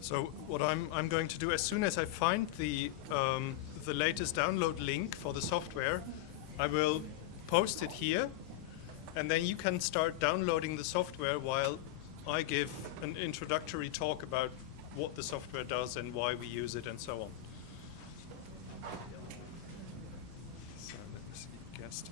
So what I'm going to do, as soon as I find the latest download link for the software, I will post it here, and then you can start downloading the software while I give an introductory talk about what the software does and why we use it and so on. So let me see, guest.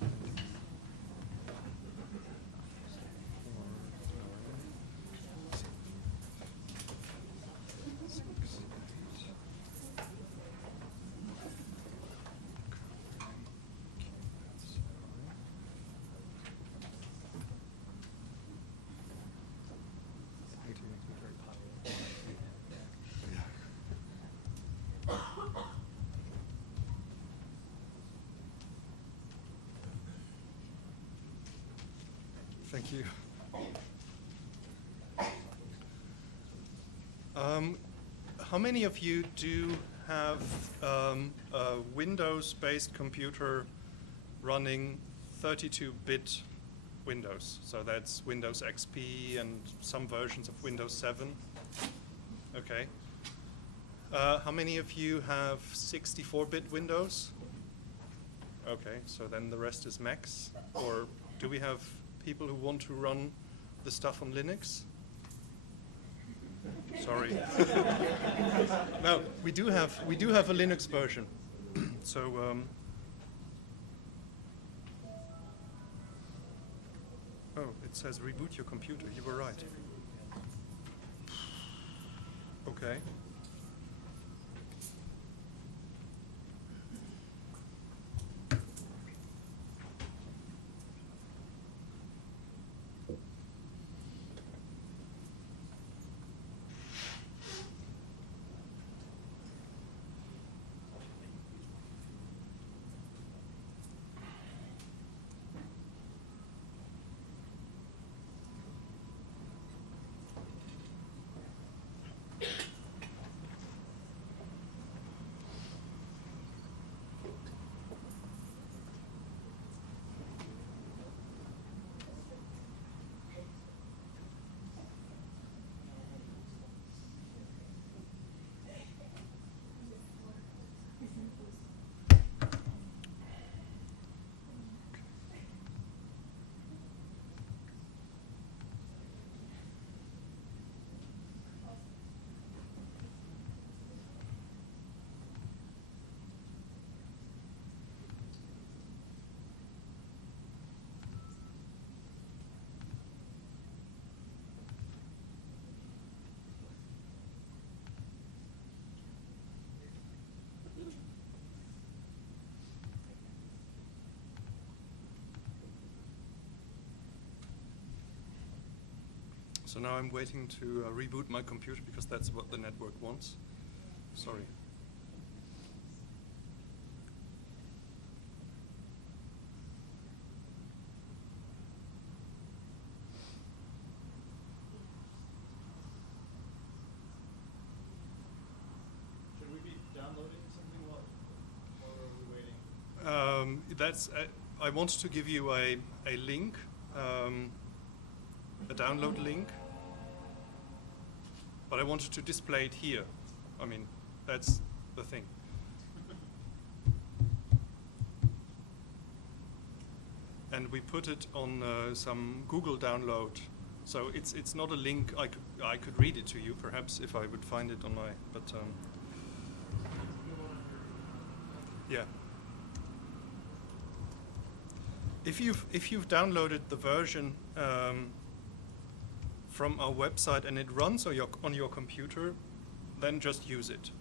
Thank you. How many of you do have a Windows-based computer running 32-bit Windows? So that's Windows XP and some versions of Windows 7. Okay. How many of you have 64-bit Windows? Okay, so then the rest is Macs. Or do we have people who want to run the stuff on Linux? Sorry. No, we do have a Linux version. So oh, it says reboot your computer. You were right. Okay. So now I'm waiting to reboot my computer because that's what the network wants. Sorry. Should we be downloading something while are we waiting? I want to give you a link. A download link, but I wanted to display it here. I mean, that's the thing. And we put it on some Google download, so it's not a link. I could read it to you perhaps if I would find it on my. But yeah. If you've downloaded the version from our website and it runs on your computer, then just use it.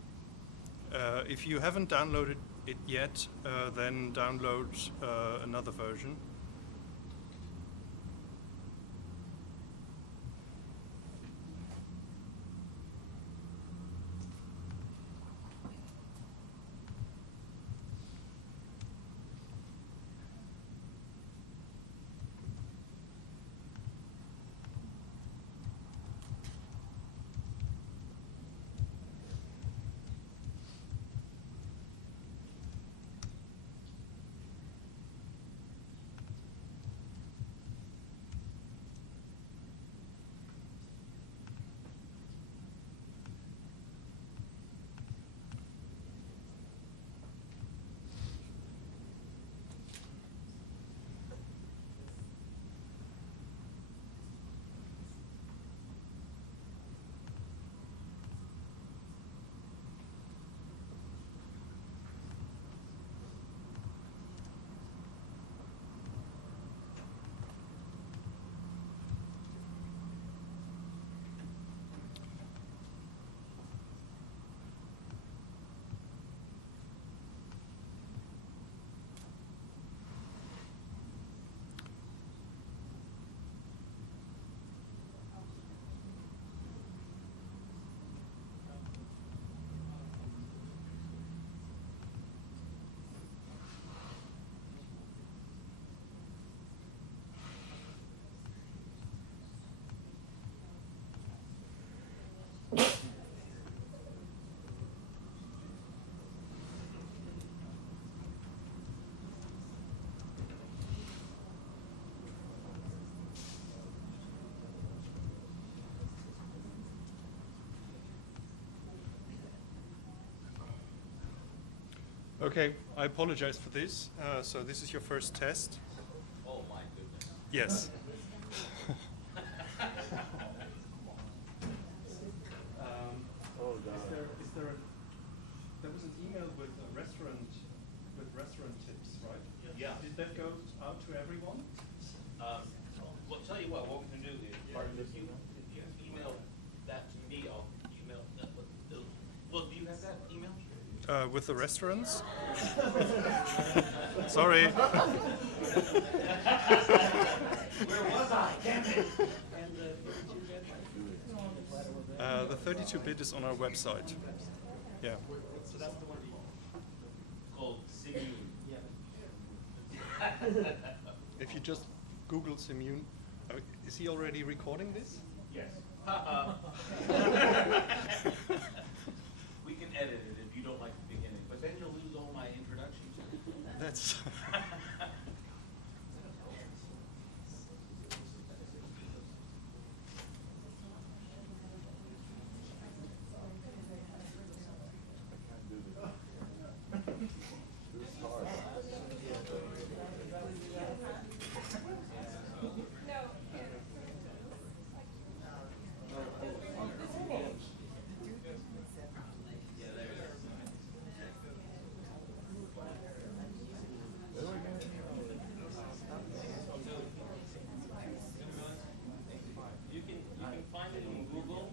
If you haven't downloaded it yet, then download another version. Okay, I apologize for this. So this is your first test. Oh my goodness. Yes. There was an email with restaurant tips, right? Yeah. Did that go out to everyone? Well, tell you what we can do is, if you email that to me, I'll email that. Well, do you have that email? With the restaurants? Sorry. Where was I? Damn it! The 32-bit is on our website. Yeah. So that's the one called Simmune. If you just Google Simmune, is he already recording this? Yes. We can edit it if you don't like the beginning, but then you'll lose all my introduction to it. That's. You can find it in Google.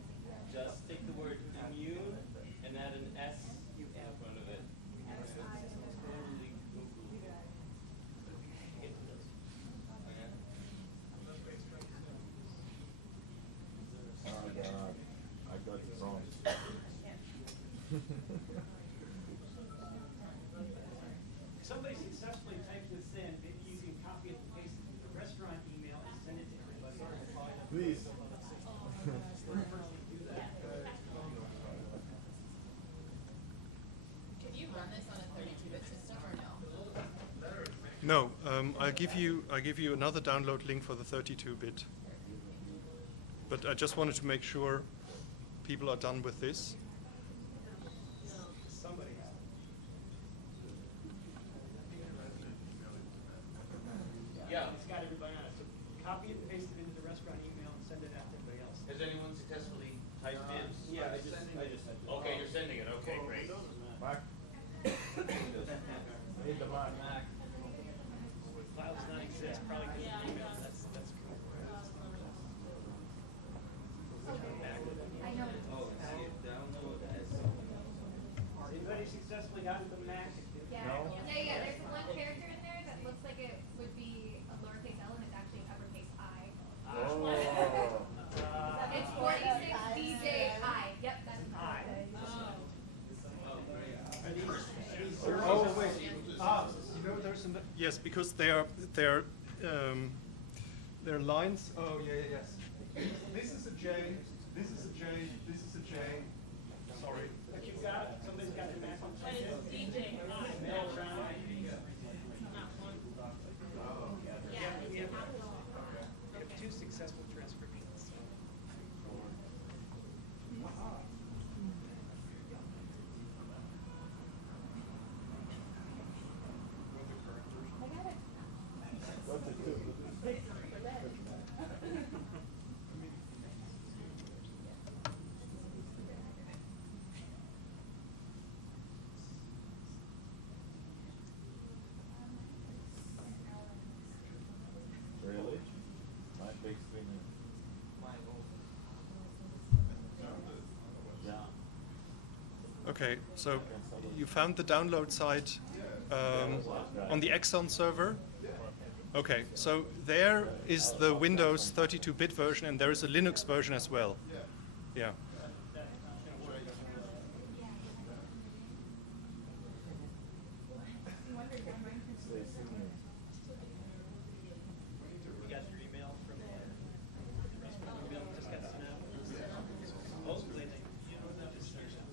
Just take the word immune and add an S in front of it. Totally Google. Oh God, I got it wrong. Somebody successfully typed this in, maybe you can copy it and paste it to the restaurant email and send it to everybody. Please. Can you run this on a 32-bit system or no? No, I'll give you another download link for the 32-bit. But I just wanted to make sure people are done with this. Somebody has. Yeah. It's got everybody on it. So copy it and paste it into the restaurant email and send it out to everybody else. Has anyone successfully typed in? Yeah, I just sent it. Okay, you're sending it. Okay, great. Mark. Need the mark. File does not exist, probably because of email. That's cool. Oh, see it download as. Anybody successfully got it to the Mac? Yeah, No? yeah. There's one character in there that looks like it would be a lowercase L and it's actually an uppercase I. Oh. It's 46 DJI. Yep, that's I. Oh wait. You know there's yes, because they're lines. Oh yeah, yes. This is a J. This is a J. This is a J. Sorry. But you've got it. Somebody's got the Mac on. But it's DJ. Mail around. Yeah, We have capital. 2 successful transcriptions. What's it do? Really? My big screen. Yeah. Okay, so you found the download site on the Exxon server? Okay, so there is the Windows 32-bit version and there is a Linux version as well. Yeah. You got your email from the restaurant email just got sent out. Hopefully they, they just search it.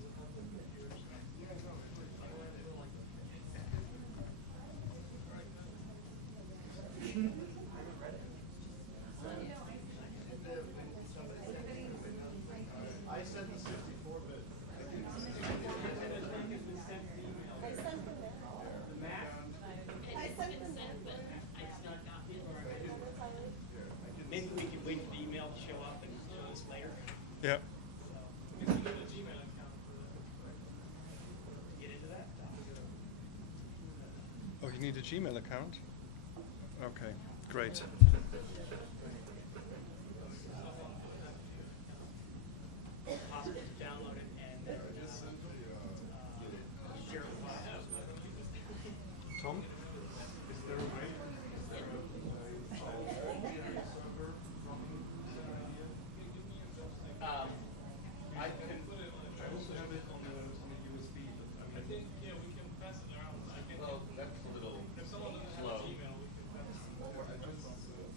need a Gmail account? Okay, great. Possible to download it and share the file. Tom, is there a way? I can. I also have it on the USB, but I think Yeah, we can pass it around. Well, that's a little If someone has slow. an email, we can pass it.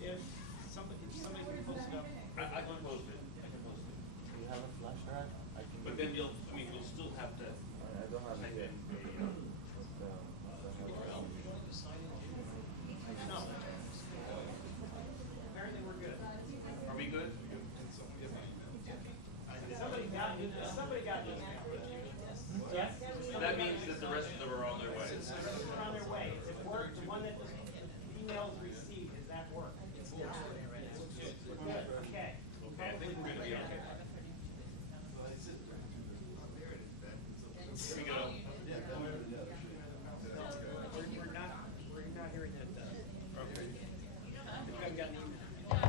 If somebody can post it up. I can post it. I can post it. Do you have a flash drive? I can. But then you'll still have to I don't have type it. in. No. Apparently we're good. Are we good? Somebody got this. Yes? That means that the rest of them are on their way. They're on their way. Is it work? The one that the emails received, is that work? It's good. Good, okay. Okay, I think we're gonna be okay. Here we go. We're not hearing that. Okay. You haven't gotten the email.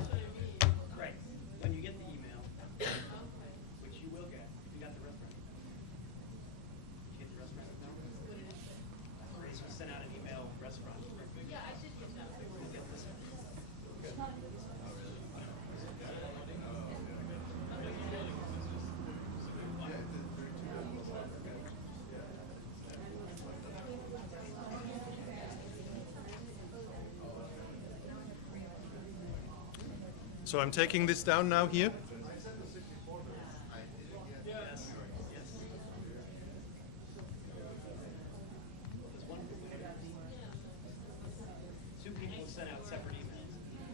Right. When you get the email, which you will get, you got the restaurant email. Did you get the restaurant email? Grace will send out an email, restaurant. Yeah, I should get that. We'll get this one. so. I'm taking this down now here. Yes. Yes. There's one, two people have sent out separate emails. Yes.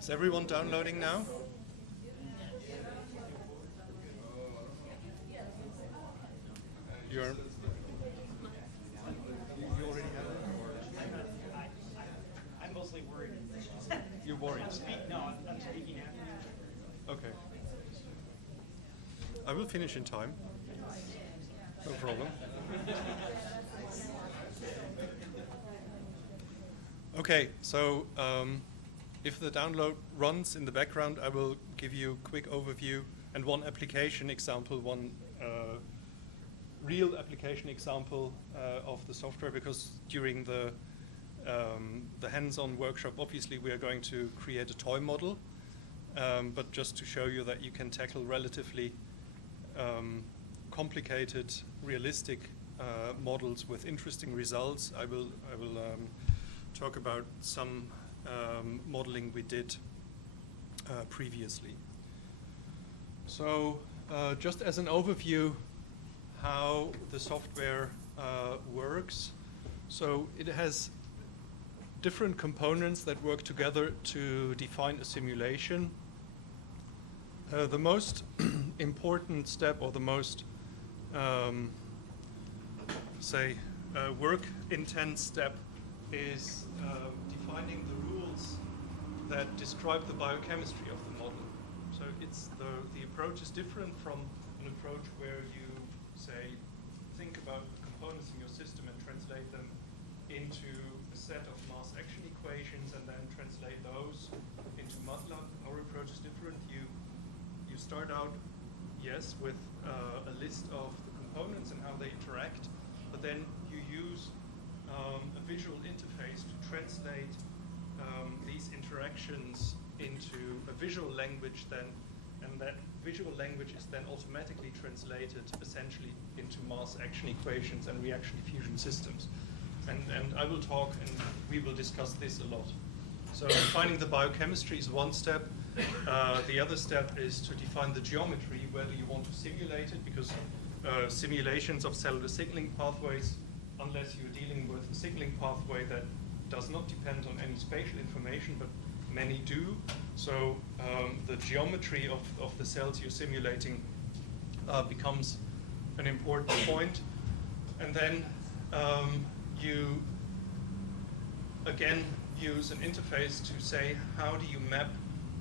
Is everyone downloading now? You're. You already have it? I'm mostly worried. You're worried. No, I'm speaking after you. Okay. I will finish in time. No problem. Okay, so if the download runs in the background, I will give you a quick overview and one application example, one real application example of the software, because during the hands-on workshop, obviously we are going to create a toy model, but just to show you that you can tackle relatively complicated, realistic models with interesting results, I will talk about some modeling we did previously. So just as an overview how the software works, so it has different components that work together to define a simulation. The most important step, or the most work-intense step, is defining the rules that describe the biochemistry of the model. So it's the approach is different from an approach where you say think about the components in your system and translate them into a set of mass action equations and then translate those into MATLAB. Our approach is different. You start out, yes, with a list of the components and how they interact, but then you use a visual interface to translate these interactions into a visual language then, and that visual language is then automatically translated essentially into mass action equations and reaction diffusion systems. And I will talk and we will discuss this a lot. So defining the biochemistry is one step. The other step is to define the geometry, whether you want to simulate it, because simulations of cellular signaling pathways unless you're dealing with a signaling pathway that does not depend on any spatial information, but many do. So the geometry of the cells you're simulating becomes an important point. And then you again use an interface to say, how do you map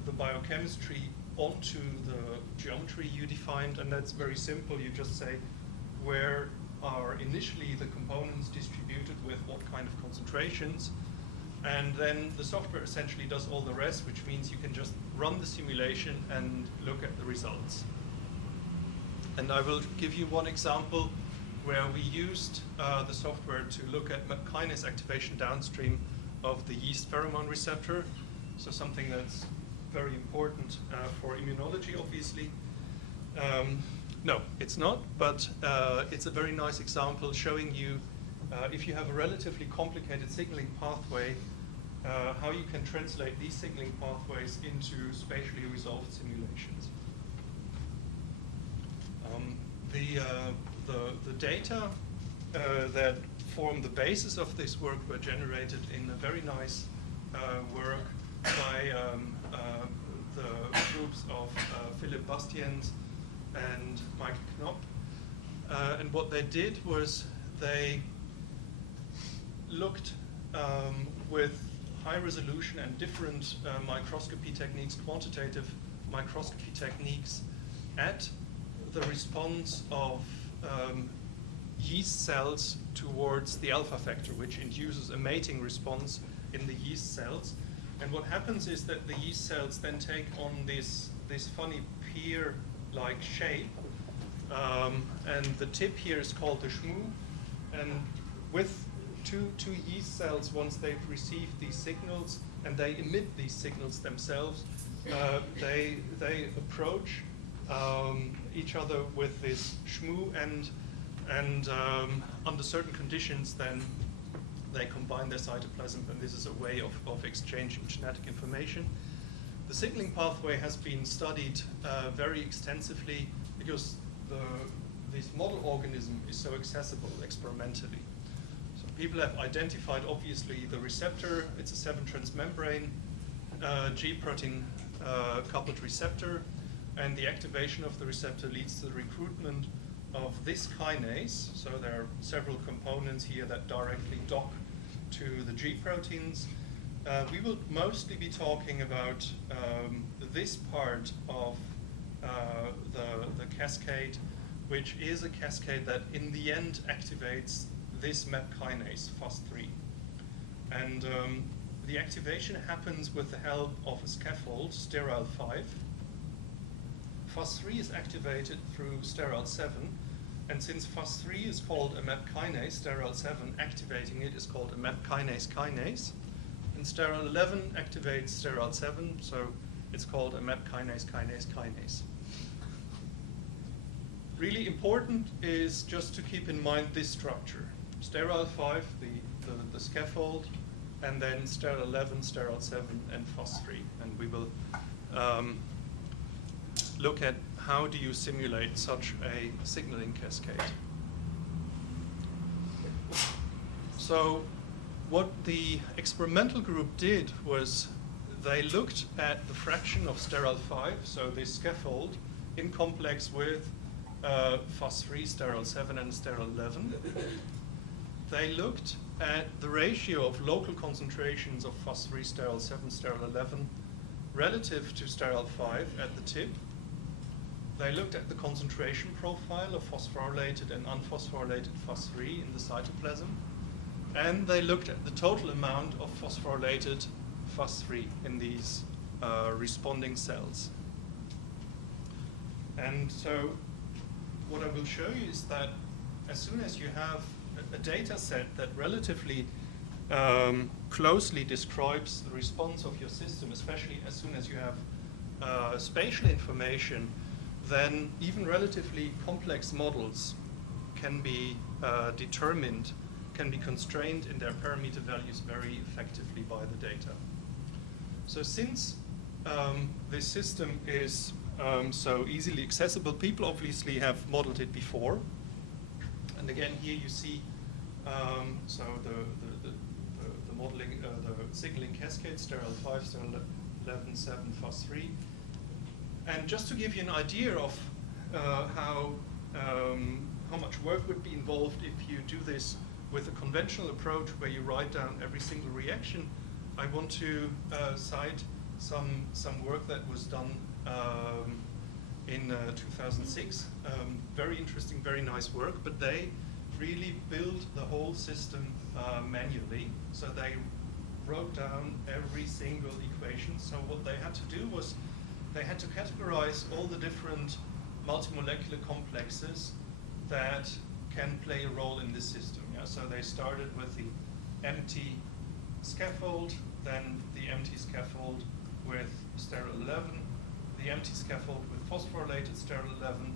the biochemistry onto the geometry you defined? And that's very simple. You just say, where are initially the components distributed with what kind of concentrations? And then the software essentially does all the rest, which means you can just run the simulation and look at the results. And I will give you one example where we used the software to look at MAP kinase activation downstream of the yeast pheromone receptor. So something that's very important for immunology, obviously. No, it's not, but it's a very nice example showing you if you have a relatively complicated signaling pathway, how you can translate these signaling pathways into spatially resolved simulations. The data that form the basis of this work were generated in a very nice work by the groups of Philipp Bastiens and Mike Knopp. And what they did was they looked with high resolution and different microscopy techniques, quantitative microscopy techniques, at the response of yeast cells towards the alpha factor, which induces a mating response in the yeast cells. And what happens is that the yeast cells then take on this funny pear-like shape, and the tip here is called the Simmune. And with two yeast cells, once they've received these signals and they emit these signals themselves, they approach each other with this Simmune, and under certain conditions, then they combine their cytoplasm, and this is a way of exchanging genetic information. The signaling pathway has been studied very extensively because this model organism is so accessible experimentally. So people have identified, obviously, the receptor. It's a 7-transmembrane G protein coupled receptor, and the activation of the receptor leads to the recruitment of this kinase. So there are several components here that directly dock to the G proteins. We will mostly be talking about this part of the cascade, which is a cascade that in the end activates this MAP kinase, FAS3. And the activation happens with the help of a scaffold, sterile 5. FAS3 is activated through sterile 7, and since FAS3 is called a MAP kinase, sterile 7 activating it is called a MAP kinase kinase, and sterile 11 activates sterile 7, so it's called a MAP kinase kinase kinase. Really important is just to keep in mind this structure. Sterile 5, the scaffold, and then sterile 11, sterile 7, and FAS3. And we will look at how do you simulate such a signaling cascade. So what the experimental group did was they looked at the fraction of sterile 5, so this scaffold, in complex with FAS3, sterile 7, and sterile 11. They looked at the ratio of local concentrations of FAS3, sterile 7, sterile 11 relative to sterile 5 at the tip. They looked at the concentration profile of phosphorylated and unphosphorylated FAS3 in the cytoplasm. And they looked at the total amount of phosphorylated FAS3 in these responding cells. And so what I will show you is that as soon as you have a data set that relatively closely describes the response of your system, especially as soon as you have spatial information, then even relatively complex models can be determined, can be constrained in their parameter values very effectively by the data. So since this system is so easily accessible. People obviously have modeled it before. And again, here you see so the modeling, the signaling cascade, sterile 5, sterile 11, 7, FOS3. And just to give you an idea of how much work would be involved if you do this with a conventional approach where you write down every single reaction, I want to cite some work that was done in 2006. Very interesting, very nice work, but they really built the whole system manually. So they wrote down every single equation. So what they had to do was they had to categorize all the different multimolecular complexes that can play a role in this system. Yeah? So they started with the empty scaffold, then the empty scaffold with sterile 11, the empty scaffold with phosphorylated sterile 11,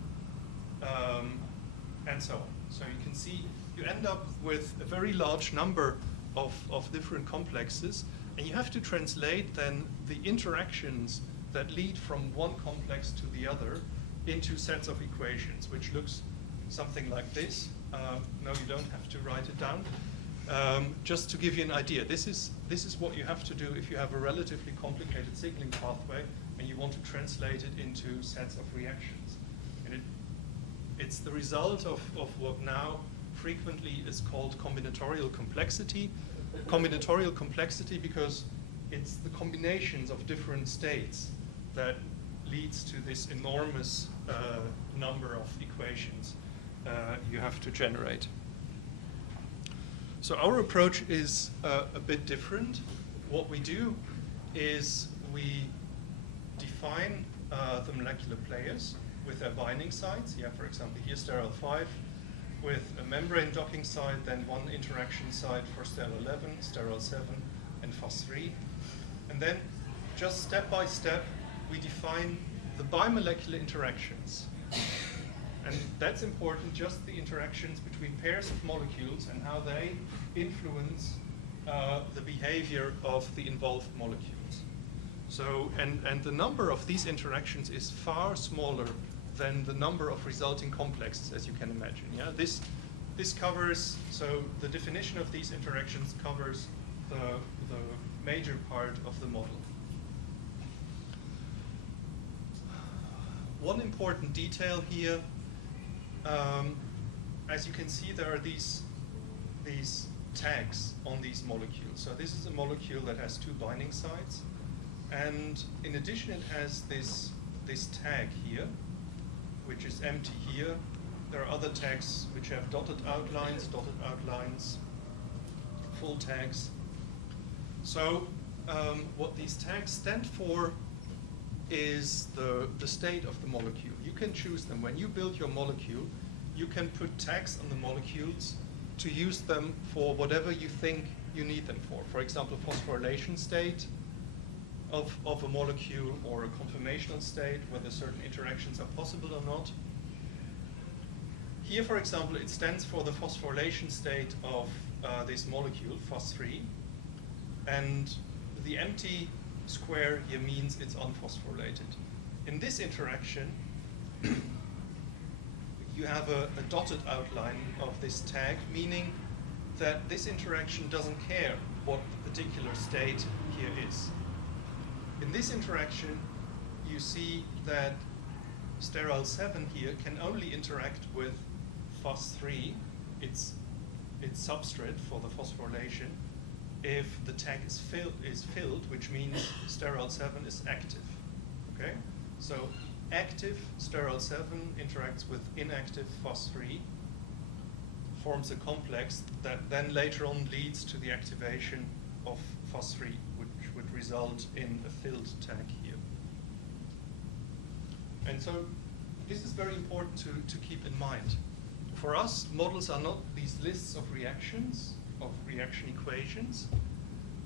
and so on. So you can see you end up with a very large number of different complexes, and you have to translate then the interactions that lead from one complex to the other into sets of equations, which looks something like this. No, you don't have to write it down. Just to give you an idea, this is what you have to do if you have a relatively complicated signaling pathway and you want to translate it into sets of reactions. And it's the result of what now frequently is called combinatorial complexity. Combinatorial complexity because it's the combinations of different states that leads to this enormous number of equations you have to generate. So our approach is a bit different. What we do is we define the molecular players with their binding sites. Yeah, for example, here sterile 5 with a membrane docking site, then one interaction site for sterile 11, sterile 7, and FOS3. And then just step by step, we define the bimolecular interactions. And that's important, just the interactions between pairs of molecules and how they influence the behavior of the involved molecules. So, and the number of these interactions is far smaller than the number of resulting complexes, as you can imagine. Yeah, this covers, so the definition of these interactions covers the major part of the model. One important detail here, as you can see, there are these tags on these molecules. So this is a molecule that has 2 binding sites, and in addition it has this tag here, which is empty here. There are other tags which have dotted outlines, full tags. So what these tags stand for is the state of the molecule. You can choose them. When you build your molecule, you can put tags on the molecules to use them for whatever you think you need them for. For example, phosphorylation state of a molecule, or a conformational state, whether certain interactions are possible or not. Here, for example, it stands for the phosphorylation state of this molecule, FOS3, and the empty square here means it's unphosphorylated. In this interaction, you have a dotted outline of this tag, meaning that this interaction doesn't care what the particular state here is. In this interaction, you see that sterile 7 here can only interact with FOS3, its substrate for the phosphorylation, if the tag is filled, which means sterile 7 is active. Okay? So active sterile 7 interacts with inactive FOS3, forms a complex that then later on leads to the activation of FOS3, which would result in a filled tag here. And so this is very important to keep in mind. For us, models are not these lists of reactions, of reaction equations,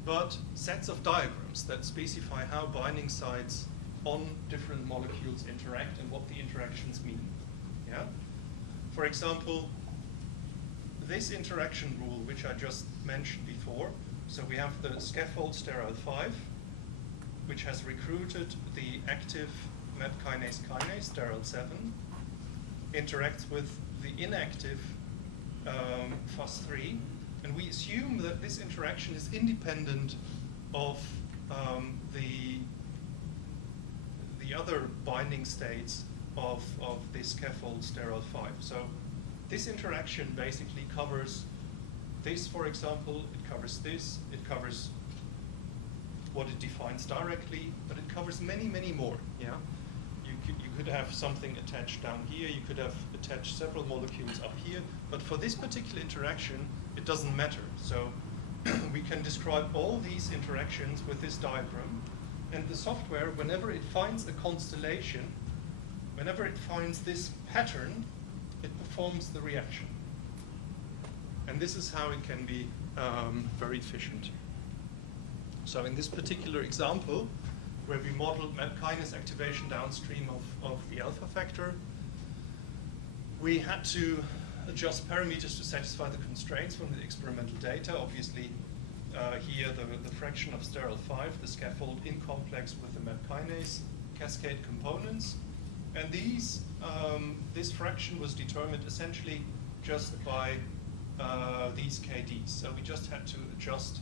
but sets of diagrams that specify how binding sites on different molecules interact and what the interactions mean. Yeah? For example, this interaction rule, which I just mentioned before, so we have the scaffold sterile 5, which has recruited the active MET kinase sterol 7, interacts with the inactive FOS3, and we assume that this interaction is independent of the other binding states of the scaffold sterol 5. So this interaction basically covers this, for example, it covers this, it covers what it defines directly, but it covers many, many more. Yeah, you could have something attached down here, you could have attached several molecules up here, but for this particular interaction, it doesn't matter. So we can describe all these interactions with this diagram, and the software, whenever it finds a constellation, whenever it finds this pattern, it performs the reaction. And this is how it can be very efficient. So in this particular example, where we modeled MET kinase activation downstream of the alpha factor, we had to adjust parameters to satisfy the constraints from the experimental data. Obviously, here the fraction of sterol 5, the scaffold in complex with the MET kinase cascade components. And this fraction was determined essentially just by these KDs. So we just had to adjust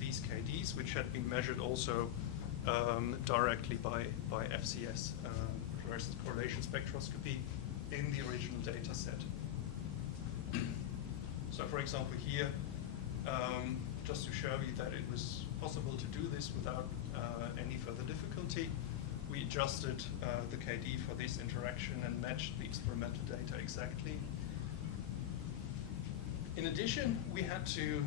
these KDs, which had been measured also directly by FCS, reverse correlation spectroscopy, in the original data set. So for example here, just to show you that it was possible to do this without any further difficulty, we adjusted the KD for this interaction and matched the experimental data exactly. In addition, we had to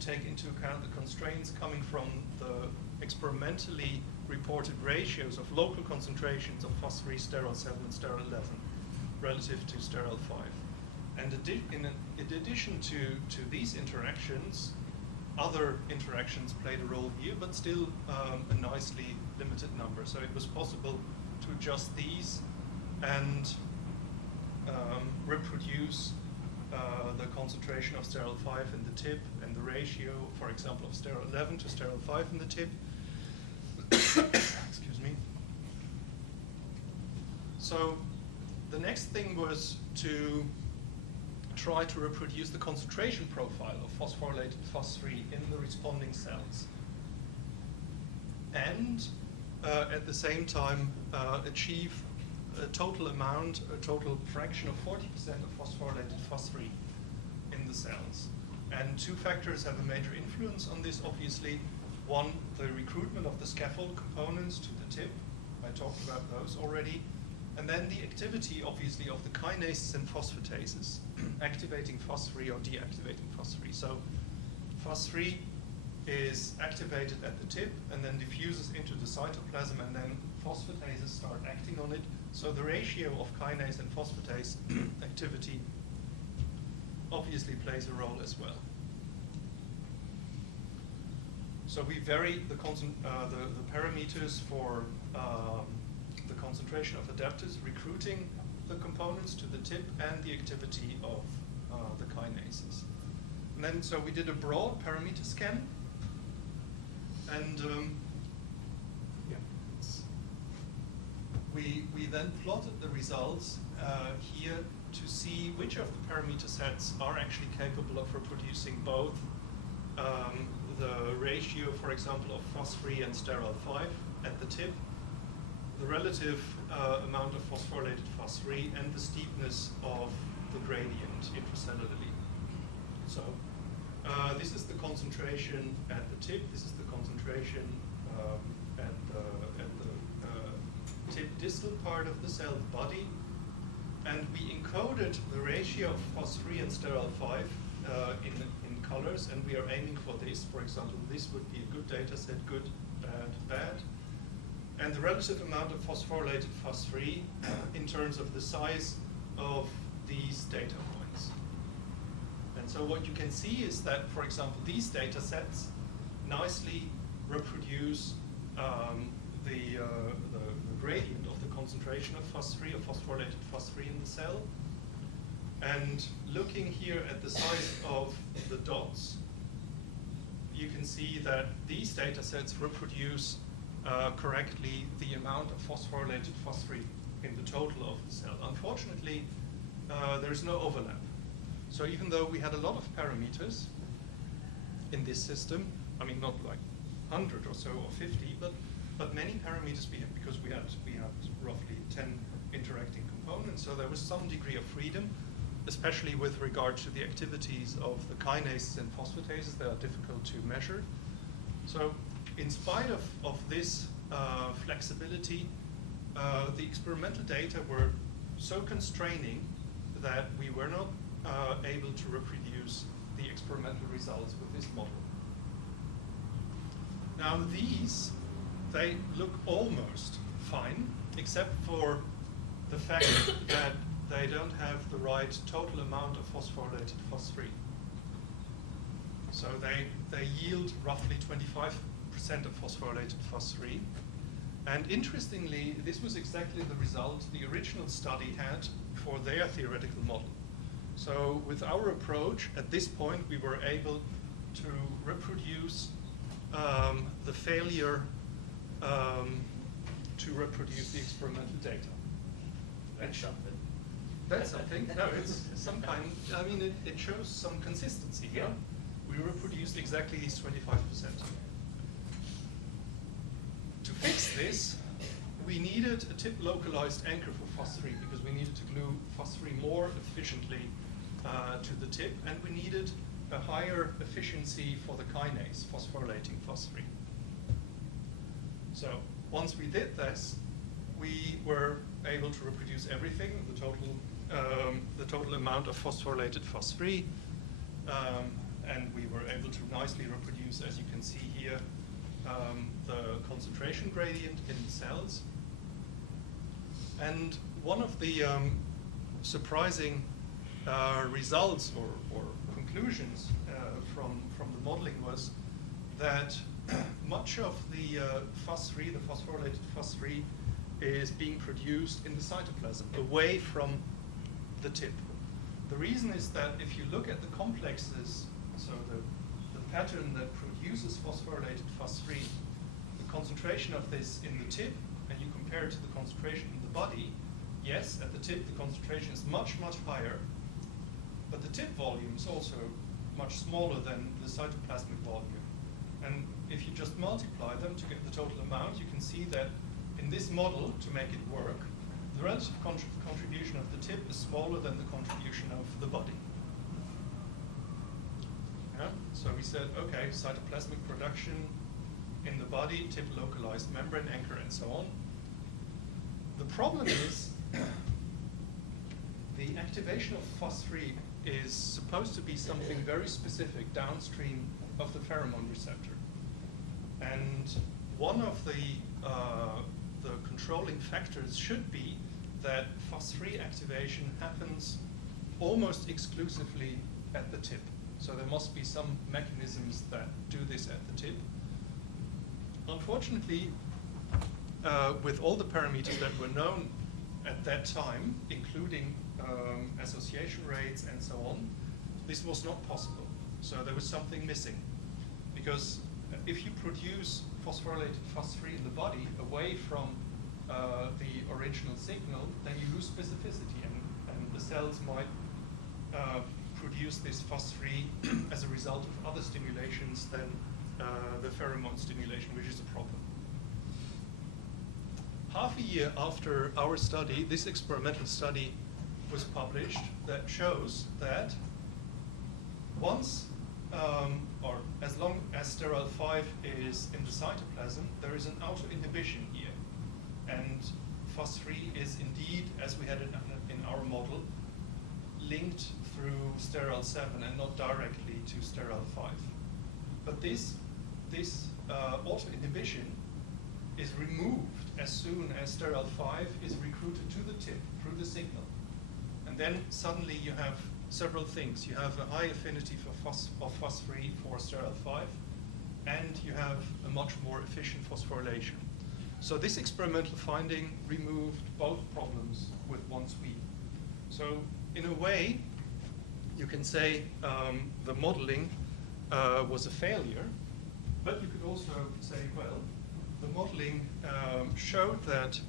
take into account the constraints coming from the experimentally reported ratios of local concentrations of FOS3, sterol 7, and sterol 11 relative to sterol 5. And in addition to these interactions, other interactions played a role here, but still a nicely limited number. So it was possible to adjust these and reproduce the concentration of sterol 5 in the tip and the ratio, for example, of sterol 11 to sterol 5 in the tip. Excuse me. So the next thing was to try to reproduce the concentration profile of phosphorylated FOS3 in the responding cells, and at the same time achieve a total fraction of 40% of phosphorylated FOS3 in the cells. And two factors have a major influence on this, obviously. One, the recruitment of the scaffold components to the tip. I talked about those already. And then the activity, obviously, of the kinases and phosphatases, activating FOS3 or deactivating FOS3. So FOS3 is activated at the tip and then diffuses into the cytoplasm, and then phosphatases start acting on it. So the ratio of kinase and phosphatase activity obviously plays a role as well. So we vary the parameters for the concentration of adapters recruiting the components to the tip and the activity of the kinases. And then, so we did a broad parameter scan, and we then plotted the results here to see which of the parameter sets are actually capable of reproducing both the ratio, for example, of FOS3 and sterol 5 at the tip, the relative amount of phosphorylated FOS3, and the steepness of the gradient intracellularly. So this is the concentration at the tip, this is the concentration at the tip distal part of the cell body, and we encoded the ratio of FOS3 and sterol 5 in colors, and we are aiming for this. For example, this would be a good data set, good, bad, bad. And the relative amount of phosphorylated FOS3 in terms of the size of these data points. And so what you can see is that, for example, these data sets nicely reproduce the gradient of the concentration of FOS3 or phosphorylated FOS3 in the cell. And looking here at the size of the dots, you can see that these data sets reproduce correctly the amount of phosphorylated phosphate in the total of the cell. Unfortunately, there is no overlap. So even though we had a lot of parameters in this system, I mean not like 100 or so or 50, but many parameters we had, because we had roughly 10 interacting components, so there was some degree of freedom, especially with regard to the activities of the kinases and phosphatases that are difficult to measure. So in spite of this flexibility, the experimental data were so constraining that we were not able to reproduce the experimental results with this model. Now these, they look almost fine, except for the fact that they don't have the right total amount of phosphorylated phosphate. So they yield roughly 25% of phosphorylated phosphate. And interestingly, this was exactly the result the original study had for their theoretical model. So with our approach, at this point, we were able to reproduce the failure to reproduce the experimental data. That's something. That's something. No, it's some kind. I mean, it shows some consistency. Yeah. We reproduced exactly these 25%. To fix this, we needed a tip localized anchor for phosphine because we needed to glue phosphine more efficiently to the tip, and we needed a higher efficiency for the kinase, phosphorylating phosphine. So once we did this, we were able to reproduce everything, the total amount of phosphorylated phosphine, and we were able to nicely reproduce, as you can see here, the concentration gradient in the cells. And one of the surprising results or conclusions from the modeling was that much of the phosphine, the phosphorylated phosphine, is being produced in the cytoplasm, away from the tip. The reason is that if you look at the complexes, so the pattern that produces phosphorylated phosphine, the concentration of this in the tip, and you compare it to the concentration in the body, yes, at the tip the concentration is much, much higher, but the tip volume is also much smaller than the cytoplasmic volume. And if you just multiply them to get the total amount, you can see that in this model, to make it work, the relative contribution of the tip is smaller than the contribution of the body. Yeah? So we said, okay, cytoplasmic production in the body, tip localized membrane anchor, and so on. The problem is the activation of phosphine is supposed to be something very specific downstream of the pheromone receptor. And one of the controlling factors should be that phosphine activation happens almost exclusively at the tip. So there must be some mechanisms that do this at the tip. Unfortunately, with all the parameters that were known at that time, including association rates and so on, this was not possible. So there was something missing. Because if you produce phosphorylated phosphine in the body away from the original signal, then you lose specificity, and the cells might produce this phosphine as a result of other stimulations than the pheromone stimulation, which is a problem. Half a year after our study, this experimental study was published that shows that once or as long as sterile 5 is in the cytoplasm, there is an auto-inhibition here. And phosphine is indeed, as we had it in our model, linked through sterile 7 and not directly to sterile 5. But this auto-inhibition is removed as soon as sterile 5 is recruited to the tip through the signal. And then suddenly you have several things. You have a high affinity for phosphine for sterile 5, and you have a much more efficient phosphorylation. So this experimental finding removed both problems with one sweep. So in a way, you can say the modeling was a failure, but you could also say, well, the modeling showed that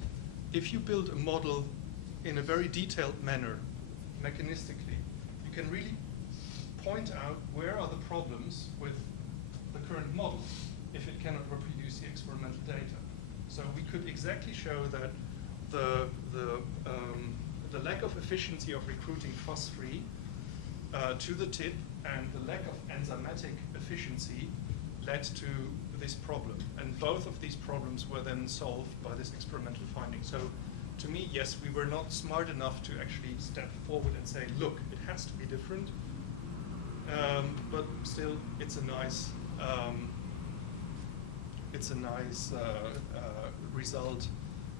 if you build a model in a very detailed manner, mechanistically, you can really point out where are the problems with the current model if it cannot reproduce the experimental data. So we could exactly show that the lack of efficiency of recruiting phosphate to the tip and the lack of enzymatic efficiency led to this problem. And both of these problems were then solved by this experimental finding. So to me, yes, we were not smart enough to actually step forward and say, look, it has to be different. But still, it's a nice result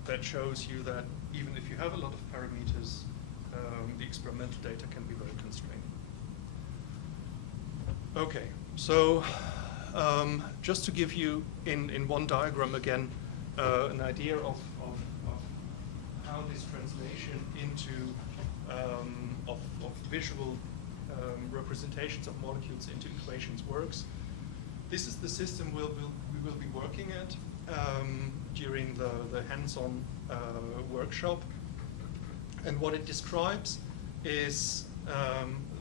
that shows you that even if you have a lot of parameters, the experimental data can be very constrained. Okay, so just to give you in one diagram again an idea of how this translation into of visual representations of molecules into equations works. This is the system we will be working at during the hands-on workshop. And what it describes is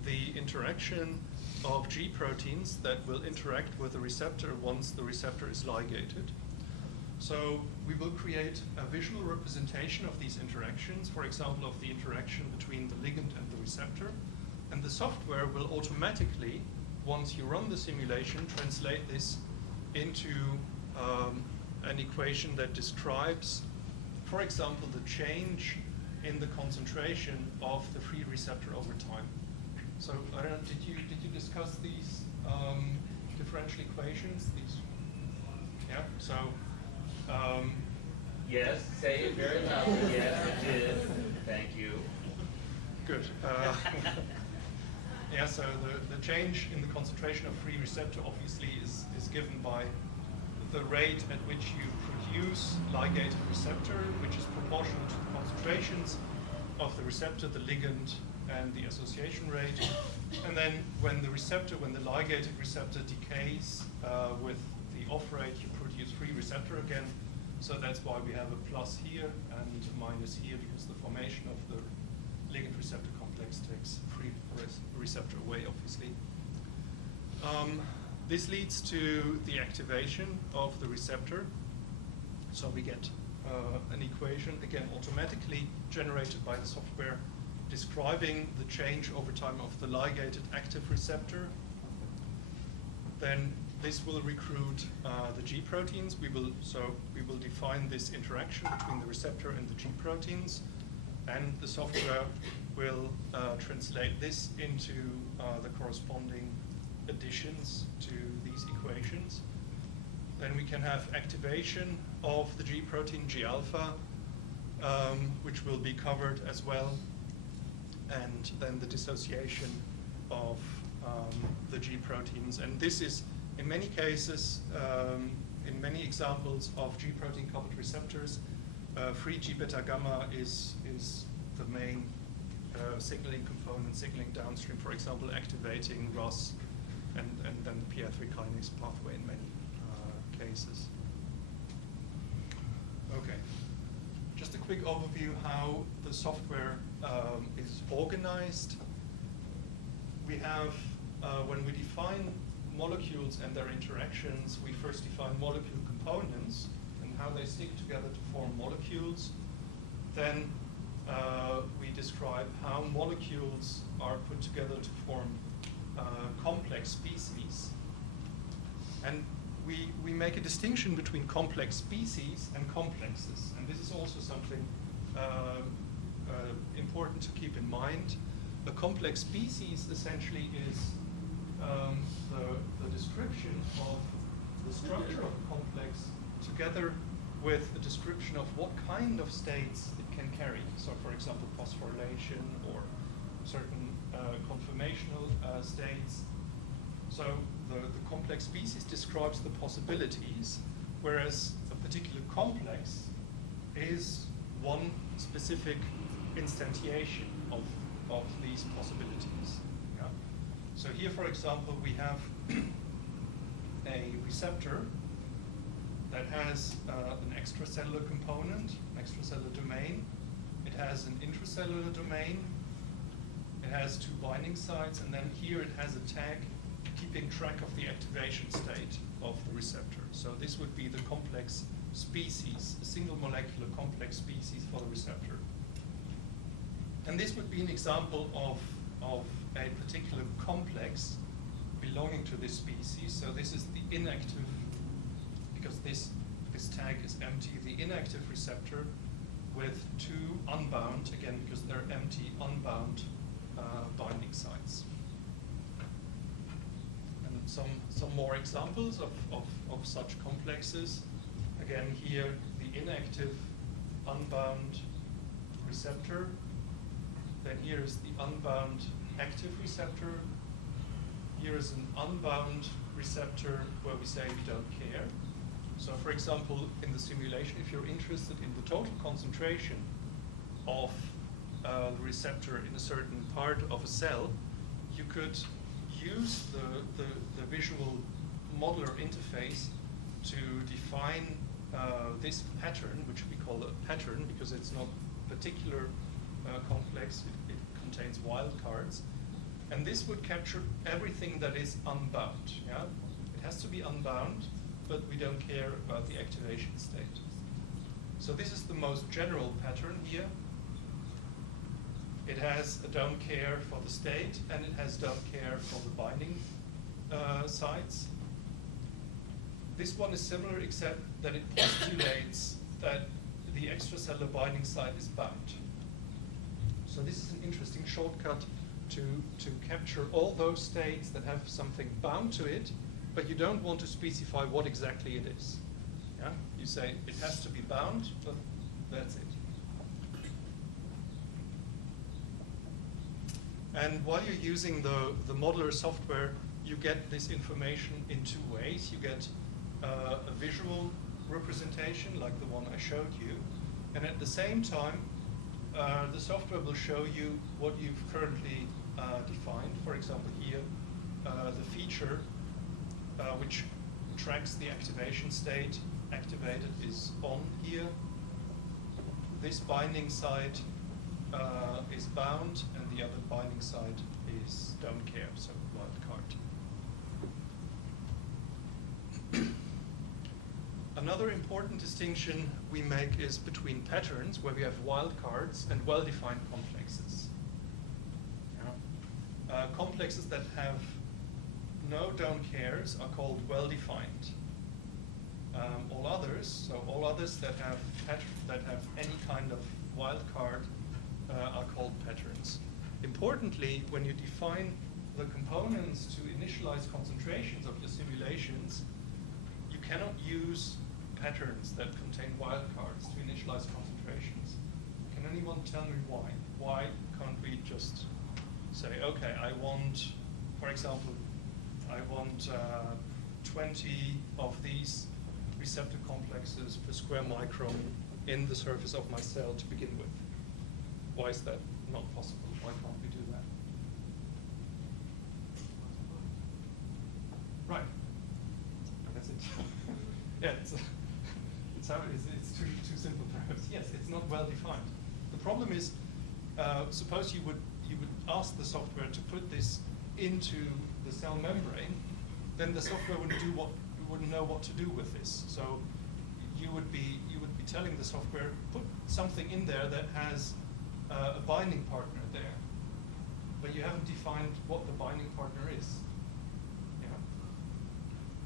the interaction of G proteins that will interact with the receptor once the receptor is ligated. So we will create a visual representation of these interactions, for example, of the interaction between the ligand and the receptor. And the software will automatically, once you run the simulation, translate this into an equation that describes, for example, the change in the concentration of the free receptor over time. So I don't know, did you discuss these differential equations? These, yeah. So. Yes, say it very loudly. Yes, I did. Thank you. Good. Yeah, so the change in the concentration of free receptor obviously is given by the rate at which you produce ligated receptor, which is proportional to the concentrations of the receptor, the ligand, and the association rate. And then when the ligated receptor decays with the off rate, you produce free receptor again. So that's why we have a plus here and a minus here, because the formation of the ligand receptor complex takes free receptor away, obviously. This leads to the activation of the receptor. So we get an equation, again, automatically generated by the software, describing the change over time of the ligated active receptor. Then this will recruit the G proteins. We will define this interaction between the receptor and the G proteins, and the software will translate this into the corresponding additions to these equations. Then we can have activation of the G protein, G alpha, which will be covered as well, and then the dissociation of the G proteins. And this is, in many cases, in many examples of G protein coupled receptors, free G beta gamma is the main signaling component, signaling downstream, for example, activating ROS and then the PI3 kinase pathway in many cases. Okay. Just a quick overview how the software is organized. We have, when we define molecules and their interactions, we first define molecule components and how they stick together to form molecules. Then we describe how molecules are put together to form complex species. And we make a distinction between complex species and complexes. And this is also something important to keep in mind. A complex species essentially is the description of the structure of a complex together with a description of what kind of states it can carry. So for example, phosphorylation or certain conformational states. So the complex species describes the possibilities, whereas a particular complex is one specific instantiation of these possibilities. Yeah? So here, for example, we have a receptor that has an extracellular component, an extracellular domain. It has an intracellular domain. It has two binding sites, and then here it has a tag keeping track of the activation state of the receptor. So this would be the complex species, a single molecular complex species for the receptor. And this would be an example of a particular complex belonging to this species. So this is the inactive, because this tag is empty, the inactive receptor with two unbound, again because they're empty, unbound binding sites. And some more examples of such complexes. Again here, the inactive unbound receptor. Then here is the unbound active receptor. Here is an unbound receptor where we say we don't care. So for example, in the simulation, if you're interested in the total concentration of the receptor in a certain part of a cell, you could use the visual modeler interface to define this pattern, which we call a pattern because it's not particular complex, it contains wildcards. And this would capture everything that is unbound. Yeah? It has to be unbound, but we don't care about the activation state. So this is the most general pattern here. It has a don't care for the state, and it has don't care for the binding sites. This one is similar, except that it postulates that the extracellular binding site is bound. So this is an interesting shortcut to capture all those states that have something bound to it, but you don't want to specify what exactly it is. Yeah? You say it has to be bound, but that's it. And while you're using the modeler software, you get this information in two ways. You get a visual representation, like the one I showed you, and at the same time, the software will show you what you've currently defined. For example, here, the feature which tracks the activation state activated is on here. This binding site is bound, and the other binding site is don't care, so wildcard. Another important distinction we make is between patterns, where we have wildcards, and well-defined complexes. Yeah. Complexes that have no don't cares are called well-defined. All others, so all others that have any kind of wildcard are called patterns. Importantly, when you define the components to initialize concentrations of your simulations, you cannot use patterns that contain wildcards to initialize concentrations. Can anyone tell me why? Why can't we just say, okay, I want, for example, I want 20 of these receptor complexes per square micron in the surface of my cell to begin with. Why is that not possible? Why can't we do that? Right. That's it. Yeah, it's too simple perhaps. Yes, it's not well defined. The problem is, suppose you would ask the software to put this into the cell membrane, then the software wouldn't know what to do with this. So you would be telling the software, put something in there that has a binding partner there, but you haven't defined what the binding partner is. Yeah.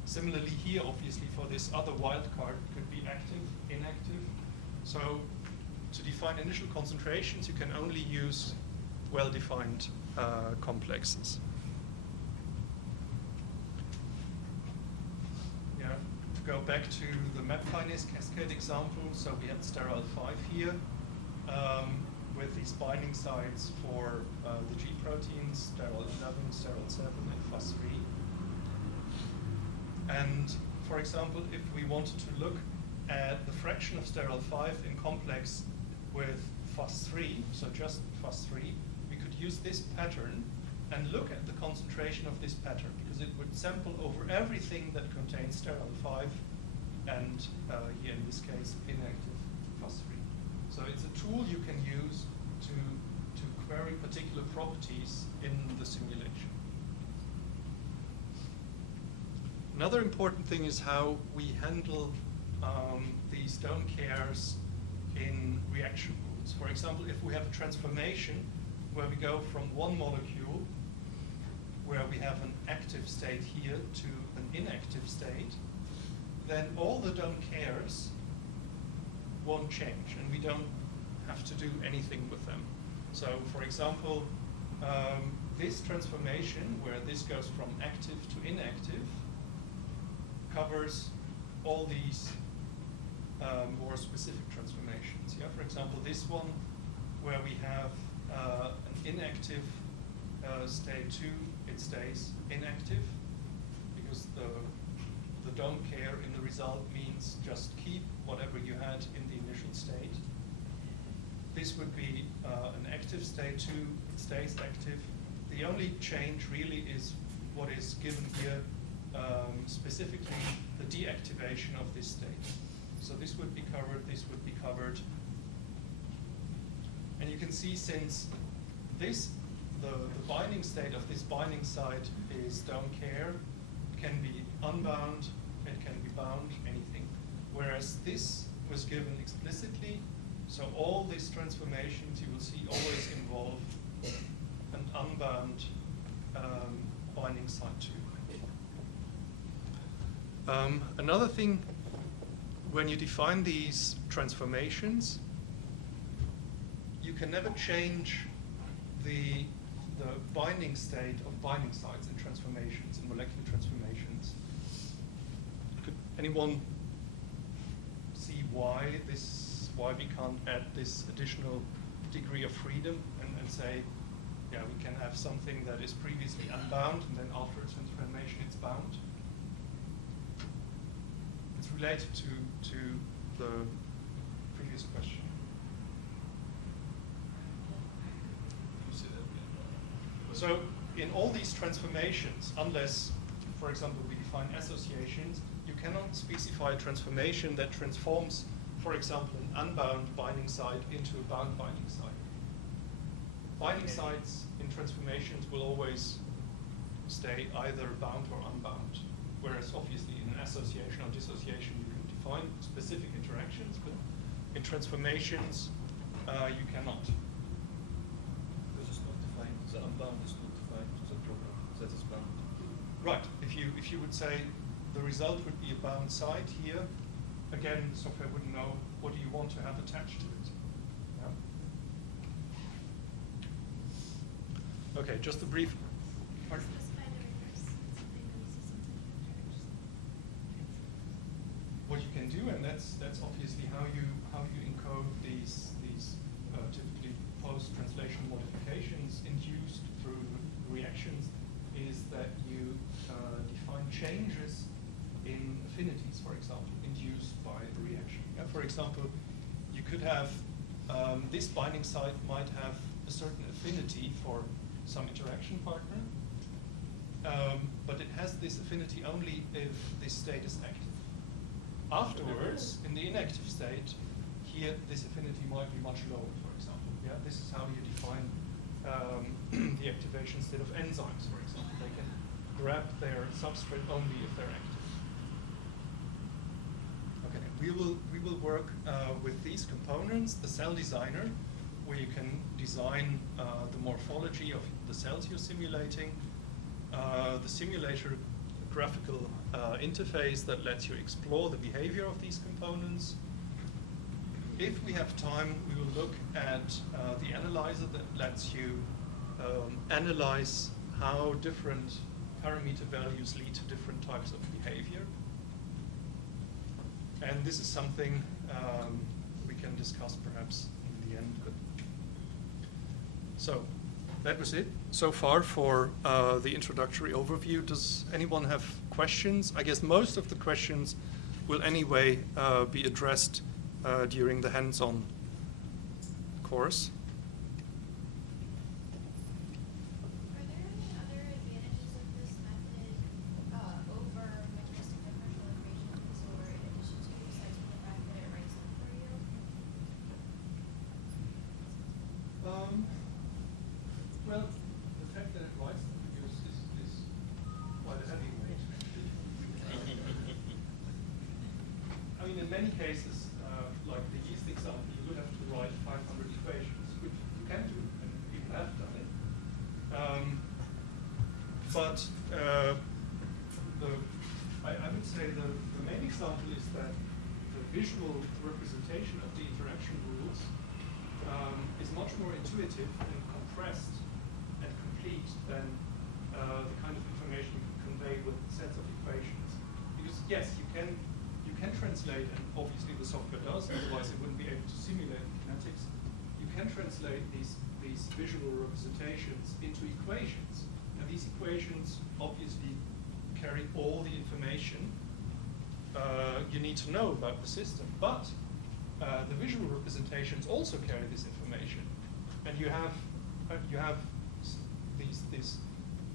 Similarly here, obviously, for this other wildcard, it could be active, inactive. So to define initial concentrations, you can only use well-defined complexes. Yeah. To go back to the map kinase cascade example, so we had sterile 5 here. With these binding sites for the G proteins, sterile 11, sterile 7, and FUS3. And for example, if we wanted to look at the fraction of sterile 5 in complex with FUS3, so just FUS3, we could use this pattern and look at the concentration of this pattern, because it would sample over everything that contains sterile 5 and here in this case, inactive phosphine. So it's a tool you can use to query particular properties in the simulation. Another important thing is how we handle these don't cares in reaction rules. For example, if we have a transformation where we go from one molecule where we have an active state here to an inactive state, then all the don't cares won't change, and we don't have to do anything with them. So, for example, this transformation, where this goes from active to inactive, covers all these more specific transformations. Yeah, for example, this one, where we have an inactive state 2, it stays inactive, because the don't care in the result means just keep whatever you had in the initial state. This would be an active state 2, it stays active. The only change really is what is given here, specifically the deactivation of this state. So this would be covered, this would be covered. And you can see, since this, the binding state of this binding site is don't care, it can be unbound, it can be bound, anything. Whereas this was given explicitly, so all these transformations you will see always involve an unbound binding site too. Another thing, when you define these transformations, you can never change the binding state of binding sites in transformations, in molecular transformations. Could anyone see why we can't add this additional degree of freedom and say, yeah, we can have something that is previously unbound, and then after a transformation it's bound? It's related to the previous question. So in all these transformations, unless, for example, we define associations, you cannot specify a transformation that transforms, for example, an unbound binding site into a bound binding site. Binding sites in transformations will always stay either bound or unbound, whereas obviously in an association or dissociation you can define specific interactions, but in transformations you cannot. Because it's not defined, the unbound is not defined to the program that is bound. Right. If you would say the result would be a bound site here, again, the software wouldn't know what do you want to have attached to it. Yeah? Okay, just a brief. Pardon? What you can do, and that's obviously how you encode these typically post-translation modifications induced through reactions, is that you define changes in affinities, for example, induced by a reaction. Yeah, for example, you could have this binding site might have a certain affinity for some interaction partner, but it has this affinity only if this state is active. Afterwards, in the inactive state, here this affinity might be much lower, for example. Yeah, this is how you define the activation state of enzymes, for example. They can grab their substrate only if they're active. Okay, we will work with these components, the cell designer, where you can design the morphology of the cells you're simulating, the simulator graphical interface that lets you explore the behavior of these components. If we have time, we will look at the analyzer that lets you analyze how different parameter values lead to different types of behavior. And this is something we can discuss perhaps in the end. So that was it so far for the introductory overview. Does anyone have questions? I guess most of the questions will anyway be addressed during the hands-on course. Are there any other advantages of this method over mechanistic differential equations, or in addition many cases, like the yeast example, you would have to write 500 equations, which you can do, and people have done it. I would say the main example is that the visual representation of the interaction rules is much more intuitive and compressed and complete than the kind of information you can convey with sets of equations. Because yes, you can translate, and obviously the software does, otherwise it wouldn't be able to simulate kinetics. You can translate these visual representations into equations, and these equations obviously carry all the information you need to know about the system. But the visual representations also carry this information, and you have these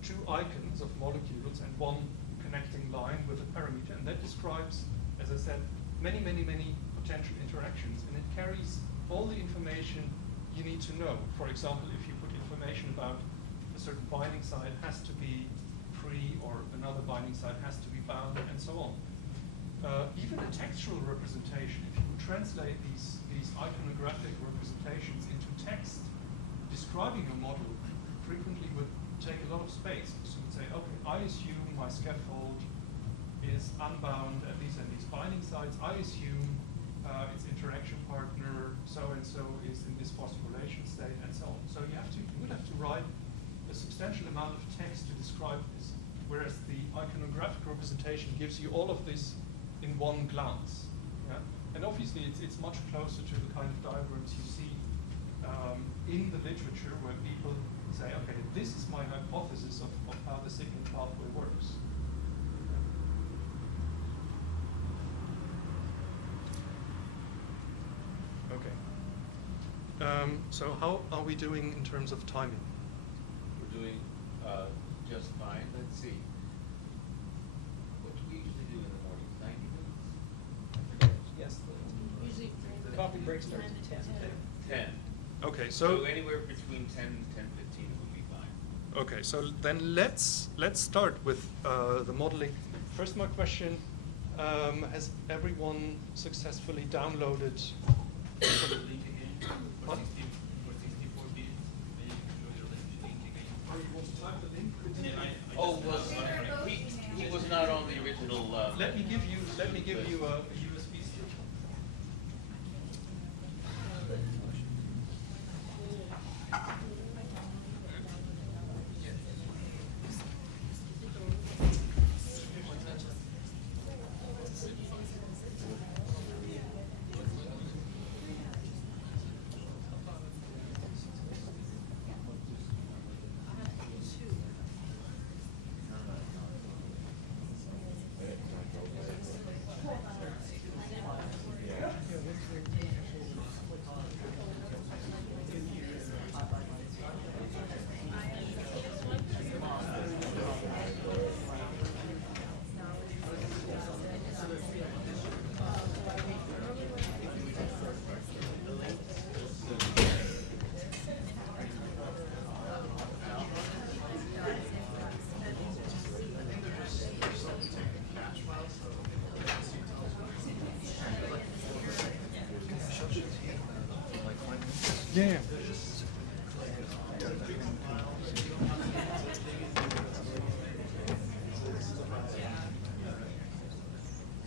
two icons of molecules and one connecting line with a parameter, and that describes, as I said, many potential interactions, and it carries all the information you need to know. For example, if you put information about a certain binding site has to be free, or another binding site has to be bound, and so on. Even a textual representation, if you would translate these iconographic representations into text describing a model, frequently would take a lot of space. So you would say, okay, I assume my scaffold is unbound at these and these binding sites. I assume its interaction partner so-and-so is in this phosphorylation state, and so on. So you would have to write a substantial amount of text to describe this, whereas the iconographic representation gives you all of this in one glance. Yeah? And obviously it's much closer to the kind of diagrams you see in the literature, where people say, okay, this is my hypothesis of how the signaling pathway works. Okay. So how are we doing in terms of timing? We're doing just fine. Let's see. What do we usually do in the morning? 90 minutes? Yes. Usually The coffee break starts at 10. 10. Okay, So anywhere between 10 and 10:15 would be fine. Okay, so then let's start with the modeling. First, my question: has everyone successfully downloaded? What? Oh, well, he was not on the original. Let me give you a USB stick. Yeah.